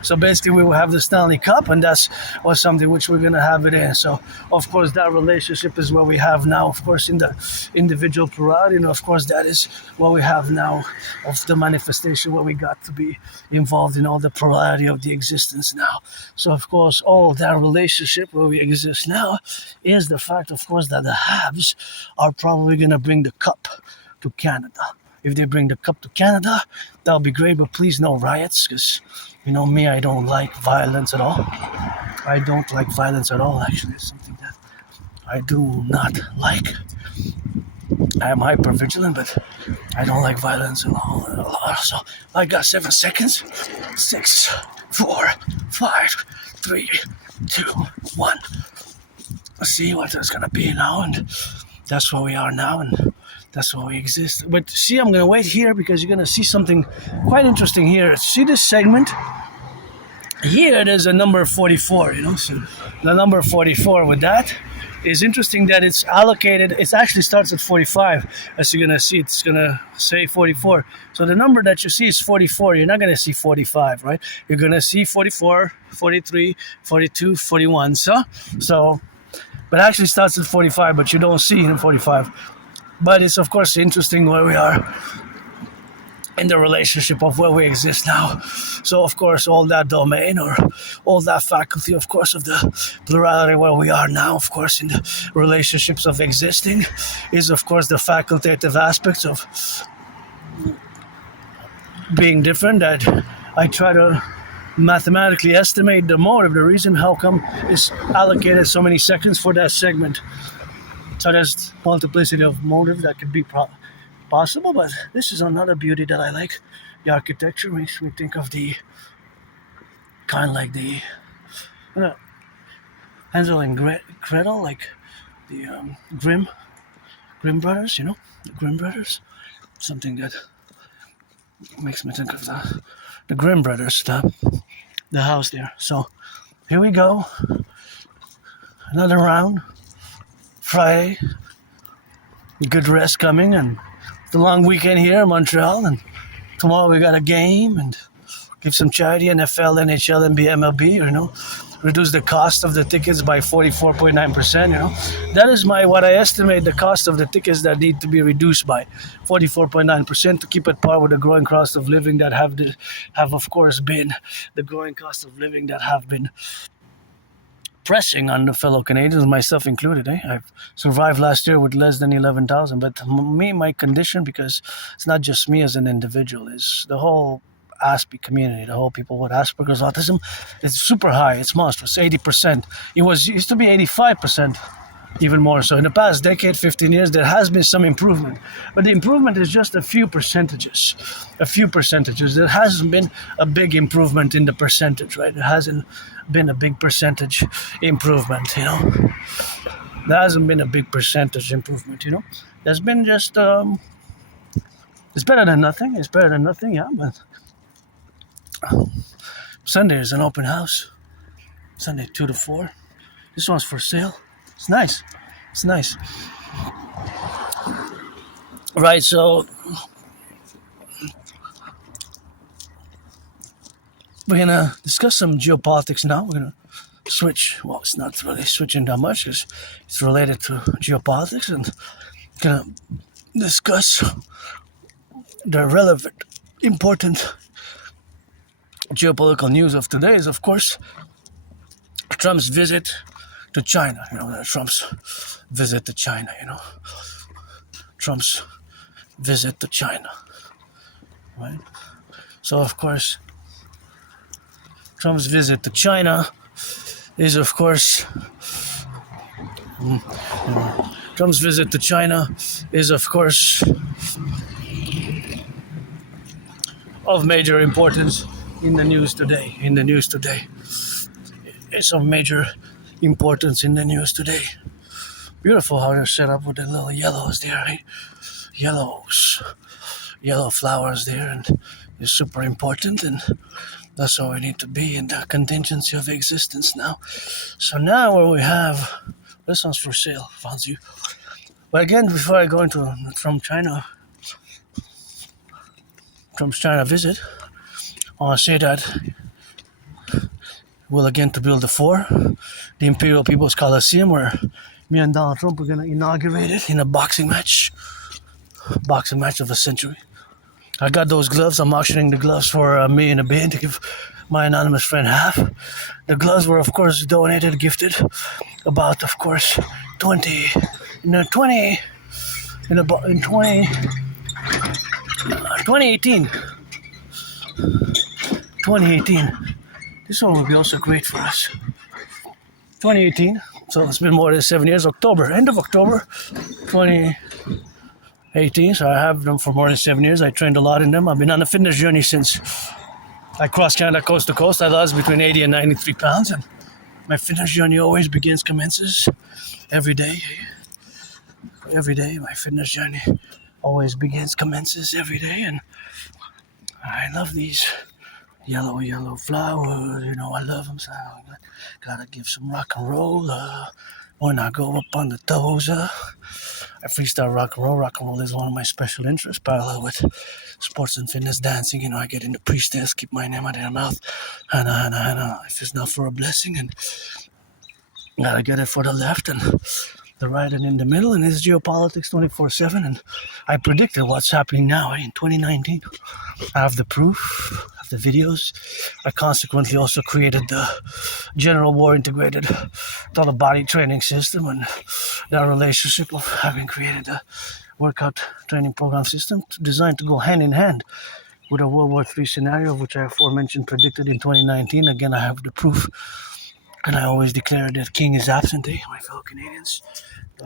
So basically we will have the Stanley Cup, and that's was something which we're going to have it in. So of course that relationship is what we have now, of course, in the individual plurality, and of course that is what we have now of the manifestation, where we got to be involved in all the plurality of the existence now. So of course all that relationship where we exist now is the fact, of course, that the Habs are probably going to bring the cup to Canada. If they bring the cup to Canada, that'll be great, but please no riots, because you know me, I don't like violence at all. Actually. It's something that I do not like. I am hyper vigilant, but I don't like violence at all. So I got 7 seconds. 6, 4, 5, 3, 2, 1. Let's see what it's gonna be now, and that's where we are now, and that's where we exist. But see, I'm going to wait here because you're going to see something quite interesting here. See this segment? Here there's a number 44, So the number 44 with that is interesting that it's allocated. It actually starts at 45. As you're going to see, it's going to say 44. So the number that you see is 44. You're not going to see 45, right? You're going to see 44, 43, 42, 41. So, but it actually starts at 45, but you don't see it in 45. But it's, of course, interesting where we are in the relationship of where we exist now. So, of course, all that domain or all that faculty, of course, of the plurality where we are now, of course, in the relationships of existing is, of course, the facultative aspects of being different, that I try to mathematically estimate the motive, the reason how come is allocated so many seconds for that segment. So there's multiplicity of motives that could be possible, but this is another beauty that I like. The architecture makes me think of the kind of like the Hansel and Gretel, like the Grimm brothers, the Grimm brothers. Something that makes me think of the Grimm brothers, the house there. So here we go, another round. Friday, good rest coming, and the long weekend here in Montreal, and tomorrow we got a game, and give some charity, NFL, NHL, NBA, MLB, reduce the cost of the tickets by 44.9%, That is what I estimate the cost of the tickets that need to be reduced by 44.9% to keep at par with the growing cost of living that have of course been the growing cost of living that have been pressing on the fellow Canadians, myself included. I've survived last year with less than 11,000, but my condition, because it's not just me as an individual, is the whole Aspiesque community, the whole people with Asperger's autism. It's super high. It's monstrous. 80%. It used to be 85%. Even more so. In the past decade, 15 years, there has been some improvement. But the improvement is just a few percentages. There hasn't been a big improvement in the percentage, right? There hasn't been a big percentage improvement, There hasn't been a big percentage improvement, There's been just, it's better than nothing. Yeah, but Sunday is an open house. Sunday 2 to 4. This one's for sale. It's nice. Right, so we're gonna discuss some geopolitics now. We're gonna switch. Well, it's not really switching that much. It's related to geopolitics, and gonna discuss the relevant, important geopolitical news of today. Is of course Trump's visit to China. Trump's visit to China. Trump's visit to China. Right. So of course, Trump's visit to China is of course Trump's visit to China is of course of major importance in the news today. It's of major importance in the news today. Beautiful how they're set up with the little yellows there, right? Yellow flowers there, and it's super important, and that's all we need to be in the contingency of existence now. So now where we have, this one's for sale, Fancy. But again, before I go into Trump's China visit, I want to say that we'll again to build the Imperial People's Coliseum, where me and Donald Trump are going to inaugurate it in a boxing match of the century. I got those gloves. I'm auctioning the gloves for $1 million a bid to give my anonymous friend half. The gloves were, of course, donated, gifted about, of course, 2018. This one will be also great for us. 2018. So it's been more than 7 years. End of October 2018. So I have them for more than 7 years. I trained a lot in them. I've been on a fitness journey since I crossed Canada coast to coast. I lost between 80 and 93 pounds. And my fitness journey always commences every day. Every day, my fitness journey always commences every day. And I love these yellow flowers, I love them, so I gotta give some rock and roll, when I go up on the toes, I freestyle rock and roll is one of my special interests, parallel with sports and fitness dancing, I get into pre-stance, keep my name out of their mouth, and if it's not for a blessing, and gotta get it for the left, and the right and in the middle, and it's geopolitics 24/7, and I predicted what's happening now in 2019. I have the proof, I have the videos. I consequently also created the General War Integrated Total Body Training System, and that relationship of having created a workout training program system designed to go hand in hand with a World War III scenario, which I aforementioned predicted in 2019. Again, I have the proof. And I always declare that King is absentee, my fellow Canadians.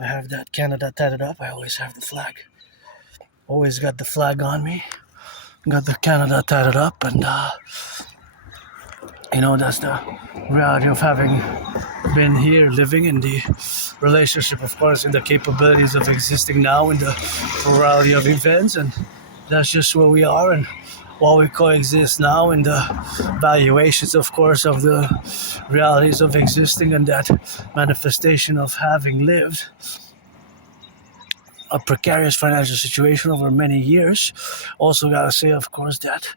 I have that Canada tatted up. I always have the flag. Always got the flag on me. Got the Canada tatted up. And, that's the reality of having been here, living in the relationship, of course, in the capabilities of existing now, in the plurality of events. And that's just where we are. And while we coexist now in the valuations, of course, of the realities of existing and that manifestation of having lived a precarious financial situation over many years, also gotta say, of course, that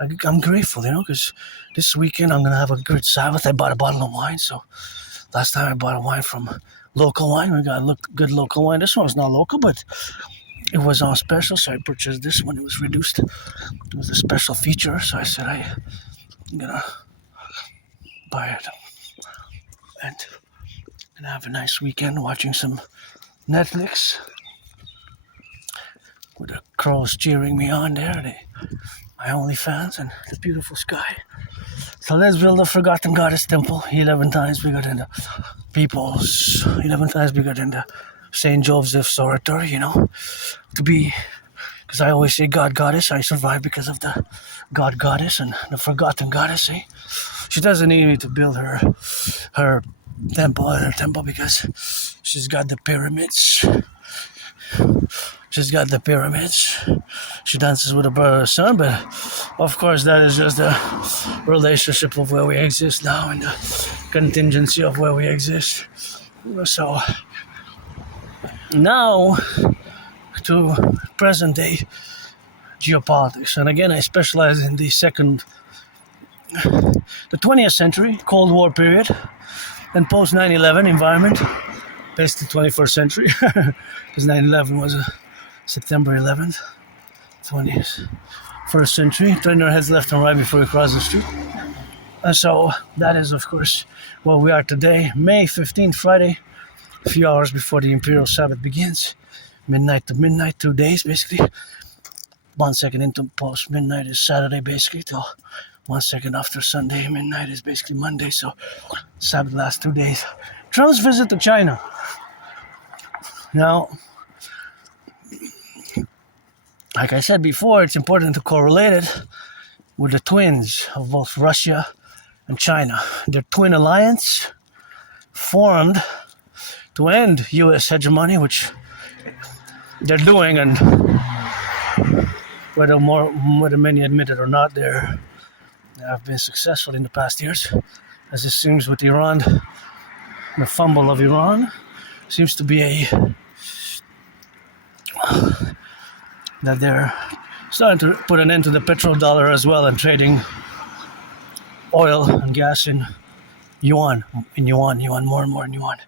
I'm grateful, because this weekend I'm gonna have a good Sabbath. I bought a bottle of wine, so last time I bought a wine from local wine. We got good local wine. This one's not local, but it was on special, so I purchased this one. It was reduced. It was a special feature, so I said I'm gonna buy it and have a nice weekend watching some Netflix with the crows cheering me on there, my OnlyFans, and the beautiful sky. So let's build a forgotten goddess temple, 11 times bigger than the people's, 11 times bigger than the St. Joseph's oratory, to be, because I always say God goddess. I survive because of the God goddess and the forgotten goddess. She doesn't need me to build her temple because she's got the pyramids. She's got the pyramids. She dances with her brother and son, but of course that is just the relationship of where we exist now and the contingency of where we exist. So now to present day geopolitics. And again, I specialize in the second the 20th century, Cold War period, and post 9/11 environment, based the 21st century, because 9/11 was September 11th, 20th. First century, turn your heads left and right before you cross the street. And so that is, of course, where we are today, May 15th, Friday, a few hours before the Imperial Sabbath begins. Midnight to midnight, 2 days basically. 1 second into post midnight is Saturday basically, till 1 second after Sunday. Midnight is basically Monday, so Sabbath lasts 2 days. Trump's visit to China. Now, like I said before, it's important to correlate it with the twins of both Russia and China. Their twin alliance formed to end U.S. hegemony, which they're doing, and whether many admit it or not, they have been successful in the past years. As it seems with Iran, the fumble of Iran seems to be that they're starting to put an end to the petrodollar as well and trading oil and gas in yuan, more and more in yuan.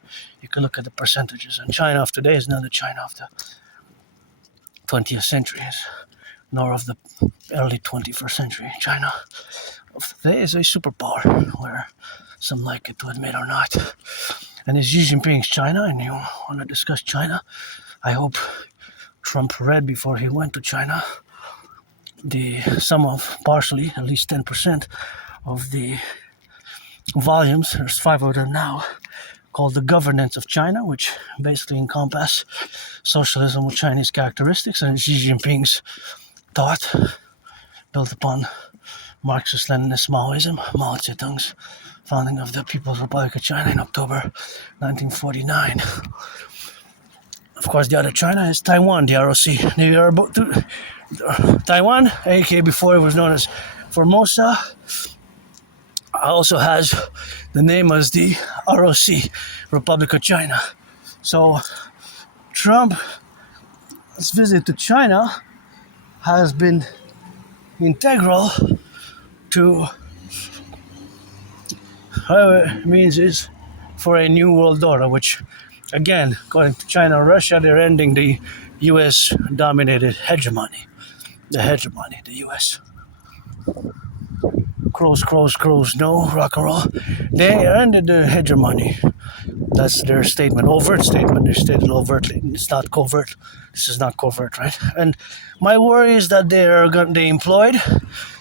You can look at the percentages. And China of today is not the China of the 20th century, nor of the early 21st century. China of today is a superpower, whether some like it to admit or not. And it's Xi Jinping's China, and you want to discuss China. I hope Trump read before he went to China the sum of partially, at least 10% of the volumes, there's 5 of them now, called The Governance of China, which basically encompass socialism with Chinese characteristics and Xi Jinping's thought built upon Marxist-Leninist Maoism, Mao Zedong's founding of the People's Republic of China in October 1949. Of course, the other China is Taiwan, the ROC. Taiwan, aka before it was known as Formosa, also has the name as the ROC, Republic of China. So Trump's visit to China has been integral to how it means is for a new world order, which, again, according to China and Russia, they're ending the US-dominated hegemony. The US. Crows, no, rock and roll. They ended the hegemony. That's their statement, overt statement. They stated overtly. It's not covert. This is not covert, right? And my worry is that they employed,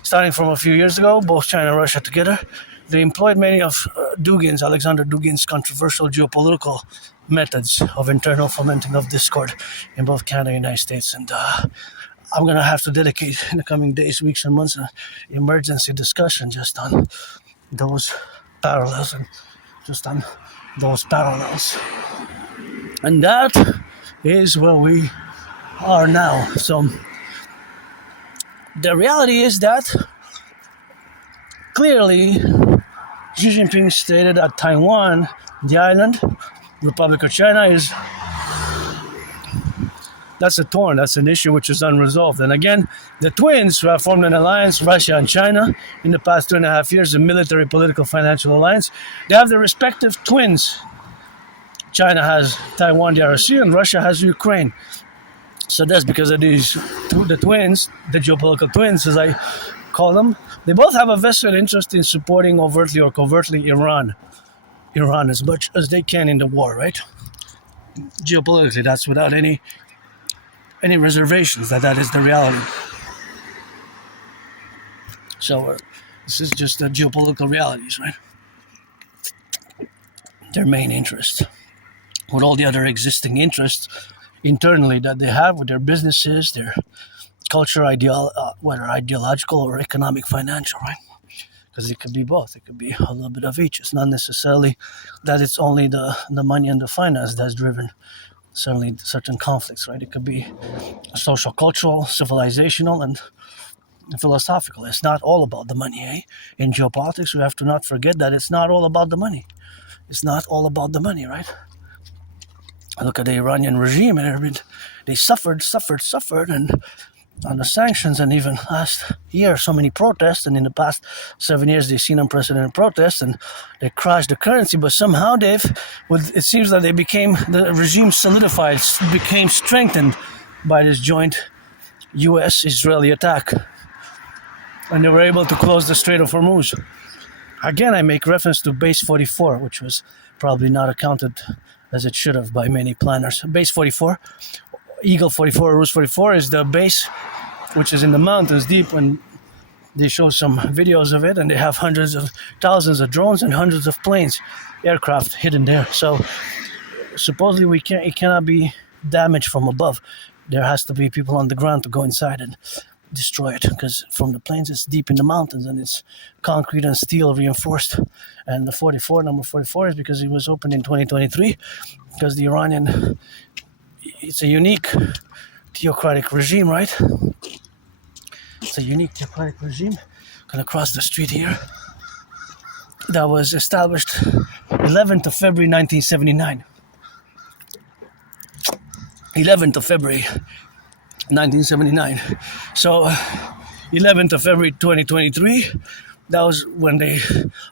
starting from a few years ago, both China and Russia together, they employed many of Alexander Dugin's controversial geopolitical methods of internal fomenting of discord in both Canada and the United States. And I'm going to have to dedicate in the coming days, weeks, and months an emergency discussion just on those parallels. And that is where we are now. So the reality is that clearly Xi Jinping stated that Taiwan, the island, Republic of China, that's a thorn, that's an issue which is unresolved. And again, the twins who have formed an alliance, Russia and China, in the past 2.5 years, a military, political, financial alliance, they have their respective twins. China has Taiwan, the ROC, and Russia has Ukraine. So that's because of these, the twins, the geopolitical twins, as I call them, they both have a vested interest in supporting overtly or covertly Iran as much as they can in the war, right? Geopolitically, that's without any reservations, that is the reality. So this is just the geopolitical realities, right? Their main interest, with all the other existing interests internally that they have with their businesses, their culture, whether ideological or economic, financial, right? Because it could be both. It could be a little bit of each. It's not necessarily that it's only the money and the finance that's driven certainly certain conflicts, right? It could be social, cultural, civilizational, and philosophical. It's not all about the money, eh? In geopolitics, we have to not forget that it's not all about the money. It's not all about the money, right? Look at the Iranian regime, and they suffered, and on the sanctions, and even last year so many protests, and in the past 7 years they've seen unprecedented protests, and they crashed the currency. But somehow it seems that the regime solidified, became strengthened by this joint US-Israeli attack, and they were able to close the Strait of Hormuz. Again, I make reference to base 44, which was probably not accounted as it should have by many planners. Base 44, Eagle 44, Ruse 44 is the base which is in the mountains deep, and they show some videos of it, and they have hundreds of thousands of drones and hundreds of planes, aircraft hidden there. So supposedly it cannot be damaged from above. There has to be people on the ground to go inside and destroy it, because from the planes it's deep in the mountains and it's concrete and steel reinforced. And the number 44 is because it was opened in 2023, because the Iranian, it's a unique theocratic regime, right? It's a unique theocratic regime. Gonna cross the street here. That was established 11th of February 1979. 11th of February 1979. So 11th of February 2023, that was when they,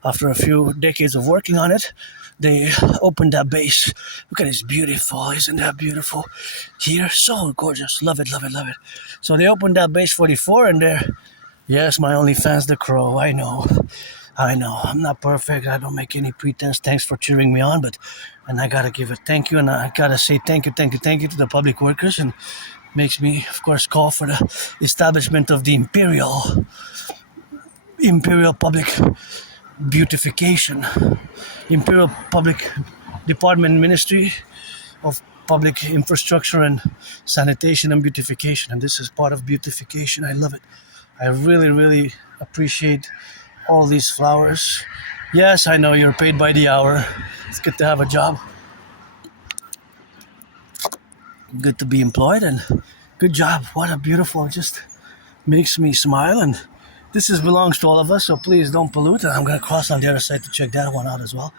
after a few decades of working on it, they opened that base. Look at this, beautiful. Isn't that beautiful? Here, so gorgeous. Love it, love it, love it. So they opened that base 44, and there, yes, my OnlyFans, the crow. I know. I'm not perfect. I don't make any pretense. Thanks for cheering me on, and I gotta give a thank you, and I gotta say thank you to the public workers, and makes me, of course, call for the establishment of the Imperial Public Beautification, Imperial Public Department Ministry of Public Infrastructure and Sanitation and Beautification. And this is part of beautification. I love it. I really, really appreciate all these flowers. Yes, I know you're paid by the hour. It's good to have a job. Good to be employed, and good job. What a beautiful, just makes me smile. And this belongs to all of us, so please don't pollute. And I'm going to cross on the other side to check that one out as well.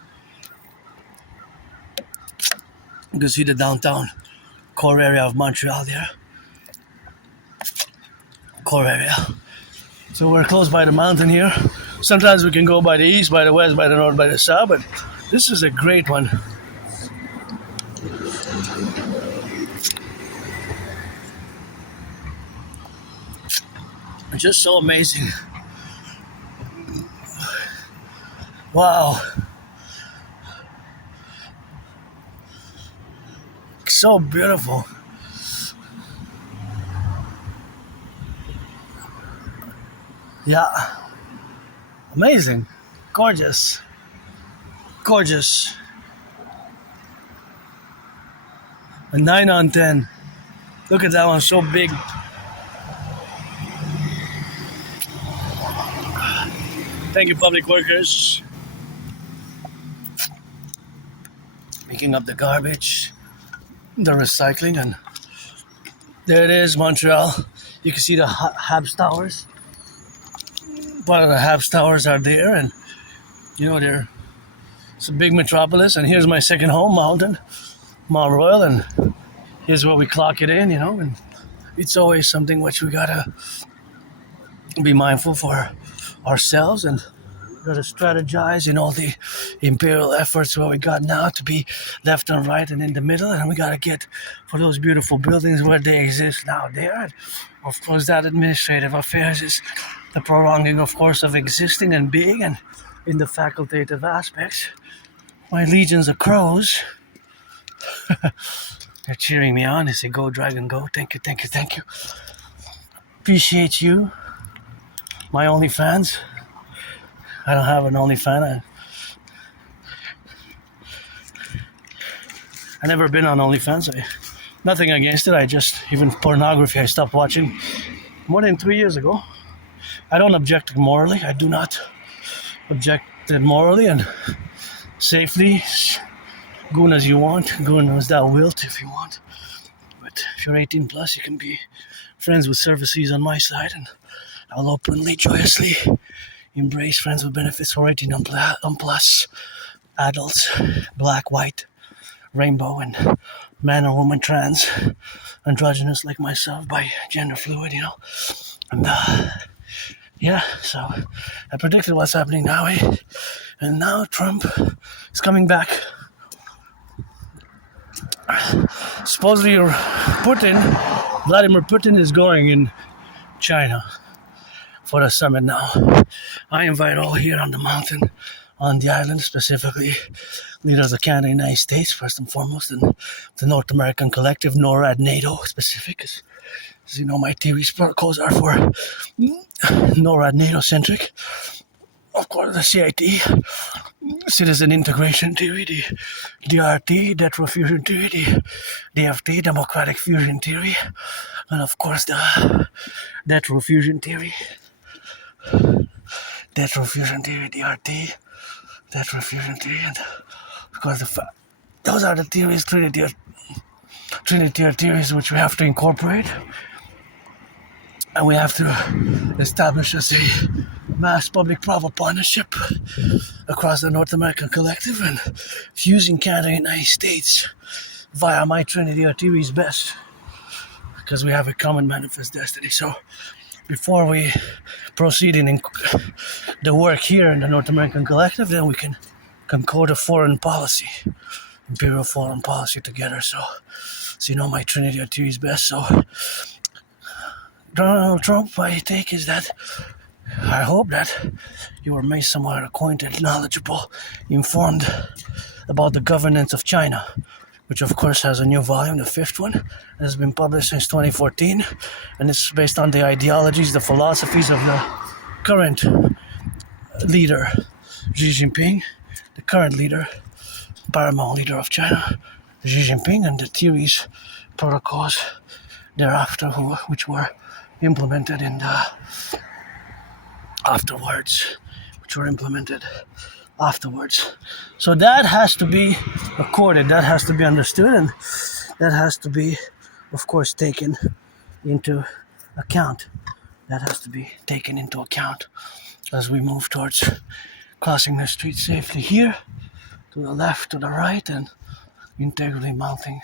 You can see the downtown core area of Montreal there. Core area. So we're close by the mountain here. Sometimes we can go by the east, by the west, by the north, by the south, but this is a great one. Just so amazing. Wow. So beautiful. Yeah. Amazing. Gorgeous. Gorgeous. A 9 on 10. Look at that one, so big. Thank you, public workers. Picking up the garbage, the recycling, and there it is, Montreal. You can see the Habs Towers. Part of the Habs Towers are there, and it's a big metropolis. And here's my second home, Mount Royal, and here's where we clock it in, and it's always something which we gotta be mindful for ourselves, and gotta strategize in all the imperial efforts where we got now to be left and right and in the middle, and we gotta get for those beautiful buildings where they exist now there. And of course, that administrative affairs is the prolonging, of course, of existing and being, and in the facultative aspects, my legions of crows, they're cheering me on. They say, "Go, dragon, go." Thank you, thank you, thank you. Appreciate you. My OnlyFans. I don't have an OnlyFans. I never been on OnlyFans. Nothing against it. Even pornography, I stopped watching more than 3 years ago. I don't object morally. I do not object morally and safely. Goon as you want. Goon as thou wilt if you want. But if you're 18 plus, you can be friends with services on my side, and I'll openly, joyously embrace friends with benefits for 18 on plus adults, black, white, rainbow and man or woman, trans, androgynous like myself, by gender fluid, And yeah, so I predicted what's happening now, eh? And now Trump is coming back. Supposedly Vladimir Putin is going in China for a summit now. I invite all here on the mountain, on the island specifically, leaders of Canada and the United States, first and foremost, and the North American Collectif, NORAD, NATO specific, as you know, my theories protocols are for NORAD, NATO-centric. Of course, the CIT, Citizen Integration Theory, the DRT, Debt Fusion Theory, the DFT, Democratic Fusion Theory, and of course the Debt Fusion Theory, DRT, Debt Fusion Theory, and of course those are the theories, Trinity theories, which we have to incorporate, and we have to establish as a mass public-private partnership across the North American Collective and fusing Canada and the United States via my Trinity theories best, because we have a common manifest destiny. So before we proceed in the work here in the North American Collective, then we can concord a foreign policy, imperial foreign policy together. So you know my Trinity theories best. So Donald Trump, my take is that I hope that you are made somewhat acquainted, knowledgeable, informed about the governance of China, which of course has a new volume, the fifth one, and has been published since 2014, and it's based on the ideologies, the philosophies of the current leader, Xi Jinping, the current leader, paramount leader of China, Xi Jinping, and the theories, protocols thereafter, which were implemented afterwards. So that has to be accorded, that has to be understood, and that has to be, of course, taken into account. As we move towards crossing the street safely here, to the left, to the right, and integrally mounting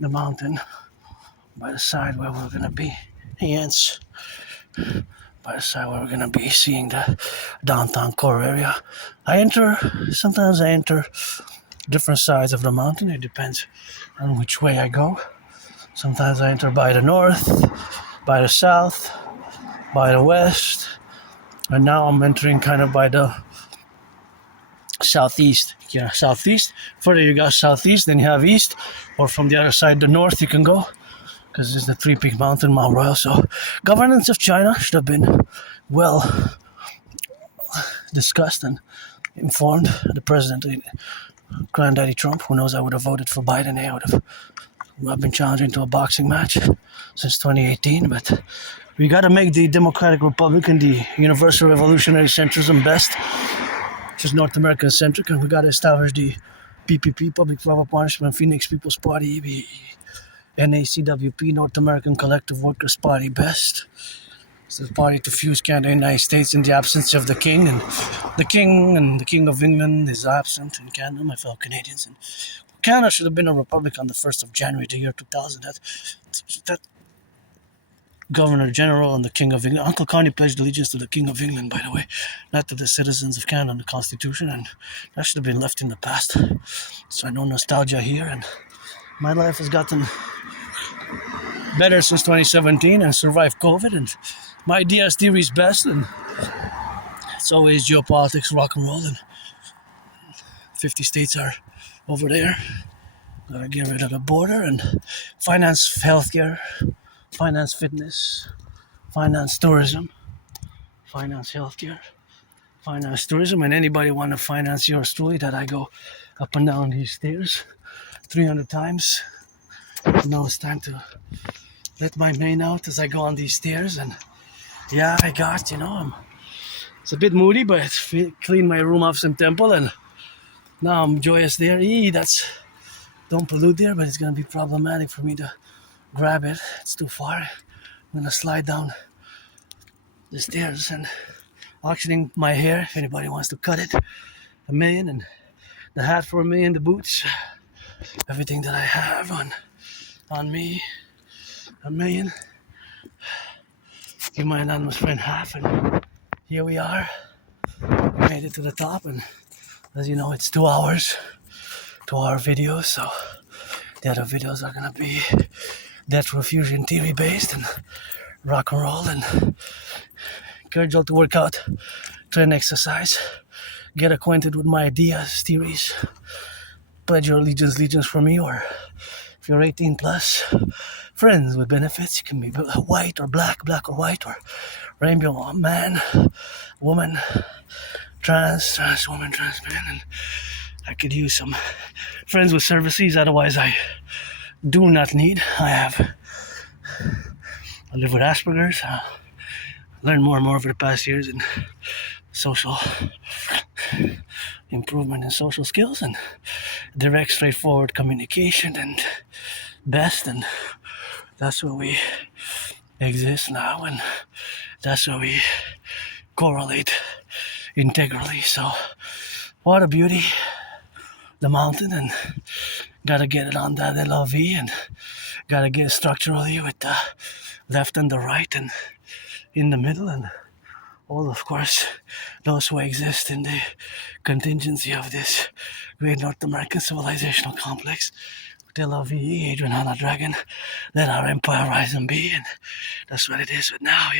the mountain by the side where we're going to be. Hence, by the side where we're going to be seeing the downtown core area. Sometimes I enter different sides of the mountain. It depends on which way I go. Sometimes I enter by the north, by the south, by the west, and now I'm entering kind of by the southeast. Yeah, southeast. Further you go southeast, then you have east, or from the other side, the north you can go, because it's the three-peak mountain, Mount Royal. So governance of China should have been well discussed and informed. The president, Granddaddy Trump, who knows I would have voted for Biden. I've been challenging to a boxing match since 2018, but we got to make the Democratic Republic and the Universal Revolutionary Centrism best, which is North American centric, and we got to establish the PPP, Public-Private Partnership and Phoenix People's Party, the N.A.C.W.P, North American Collective Workers' Party best. It's the party to fuse Canada and the United States in the absence of the king, and the King of England is absent in Canada, my fellow Canadians. And Canada should have been a republic on the 1st of January, the year 2000. That Governor General and the King of England, Uncle Connie pledged allegiance to the King of England, by the way, not to the citizens of Canada and the Constitution, and that should have been left in the past. So I know nostalgia here, and my life has gotten better since 2017 and survived COVID, and my ideas, theories best, and it's always geopolitics, rock and roll, and 50 states are over there. Gotta get rid of the border and finance healthcare, finance fitness, finance tourism, finance healthcare, finance tourism, and anybody want to finance yours truly that I go up and down these stairs 300 times. Now it's time to let my mane out as I go on these stairs, and yeah, it's a bit moody, but I cleaned my room off some temple, and now I'm joyous there. Don't pollute there, but it's gonna be problematic for me to grab it. It's too far. I'm gonna slide down the stairs and auctioning my hair if anybody wants to cut it. $1 million, and the hat for $1 million, the boots everything that I have on me, a million. Give my anonymous friend half, and here we are. We made it to the top, and as you know, it's 2 hours, 2-hour videos, so the other videos are gonna be Death Fusion TV based and rock and roll, and encourage you all to work out, try and exercise, get acquainted with my ideas, theories, pledge your allegiance for me, or if you're 18 plus, friends with benefits. You can be white or black or white, or rainbow, man, woman, trans woman, trans man, and I could use some friends with services, otherwise I do not need. I live with Asperger's. Learned more and more over the past years in social improvement and social skills and direct, straightforward communication and best, and that's where we exist now, and that's where we correlate integrally. So what a beauty, the mountain, and gotta get it on that LOV, and gotta get it structurally with the left and the right and in the middle, and all, of course, those who exist in the contingency of this great North American civilizational complex. LOVE, Adrian Hanna Dragon, let our empire rise and be, and that's what it is. But now,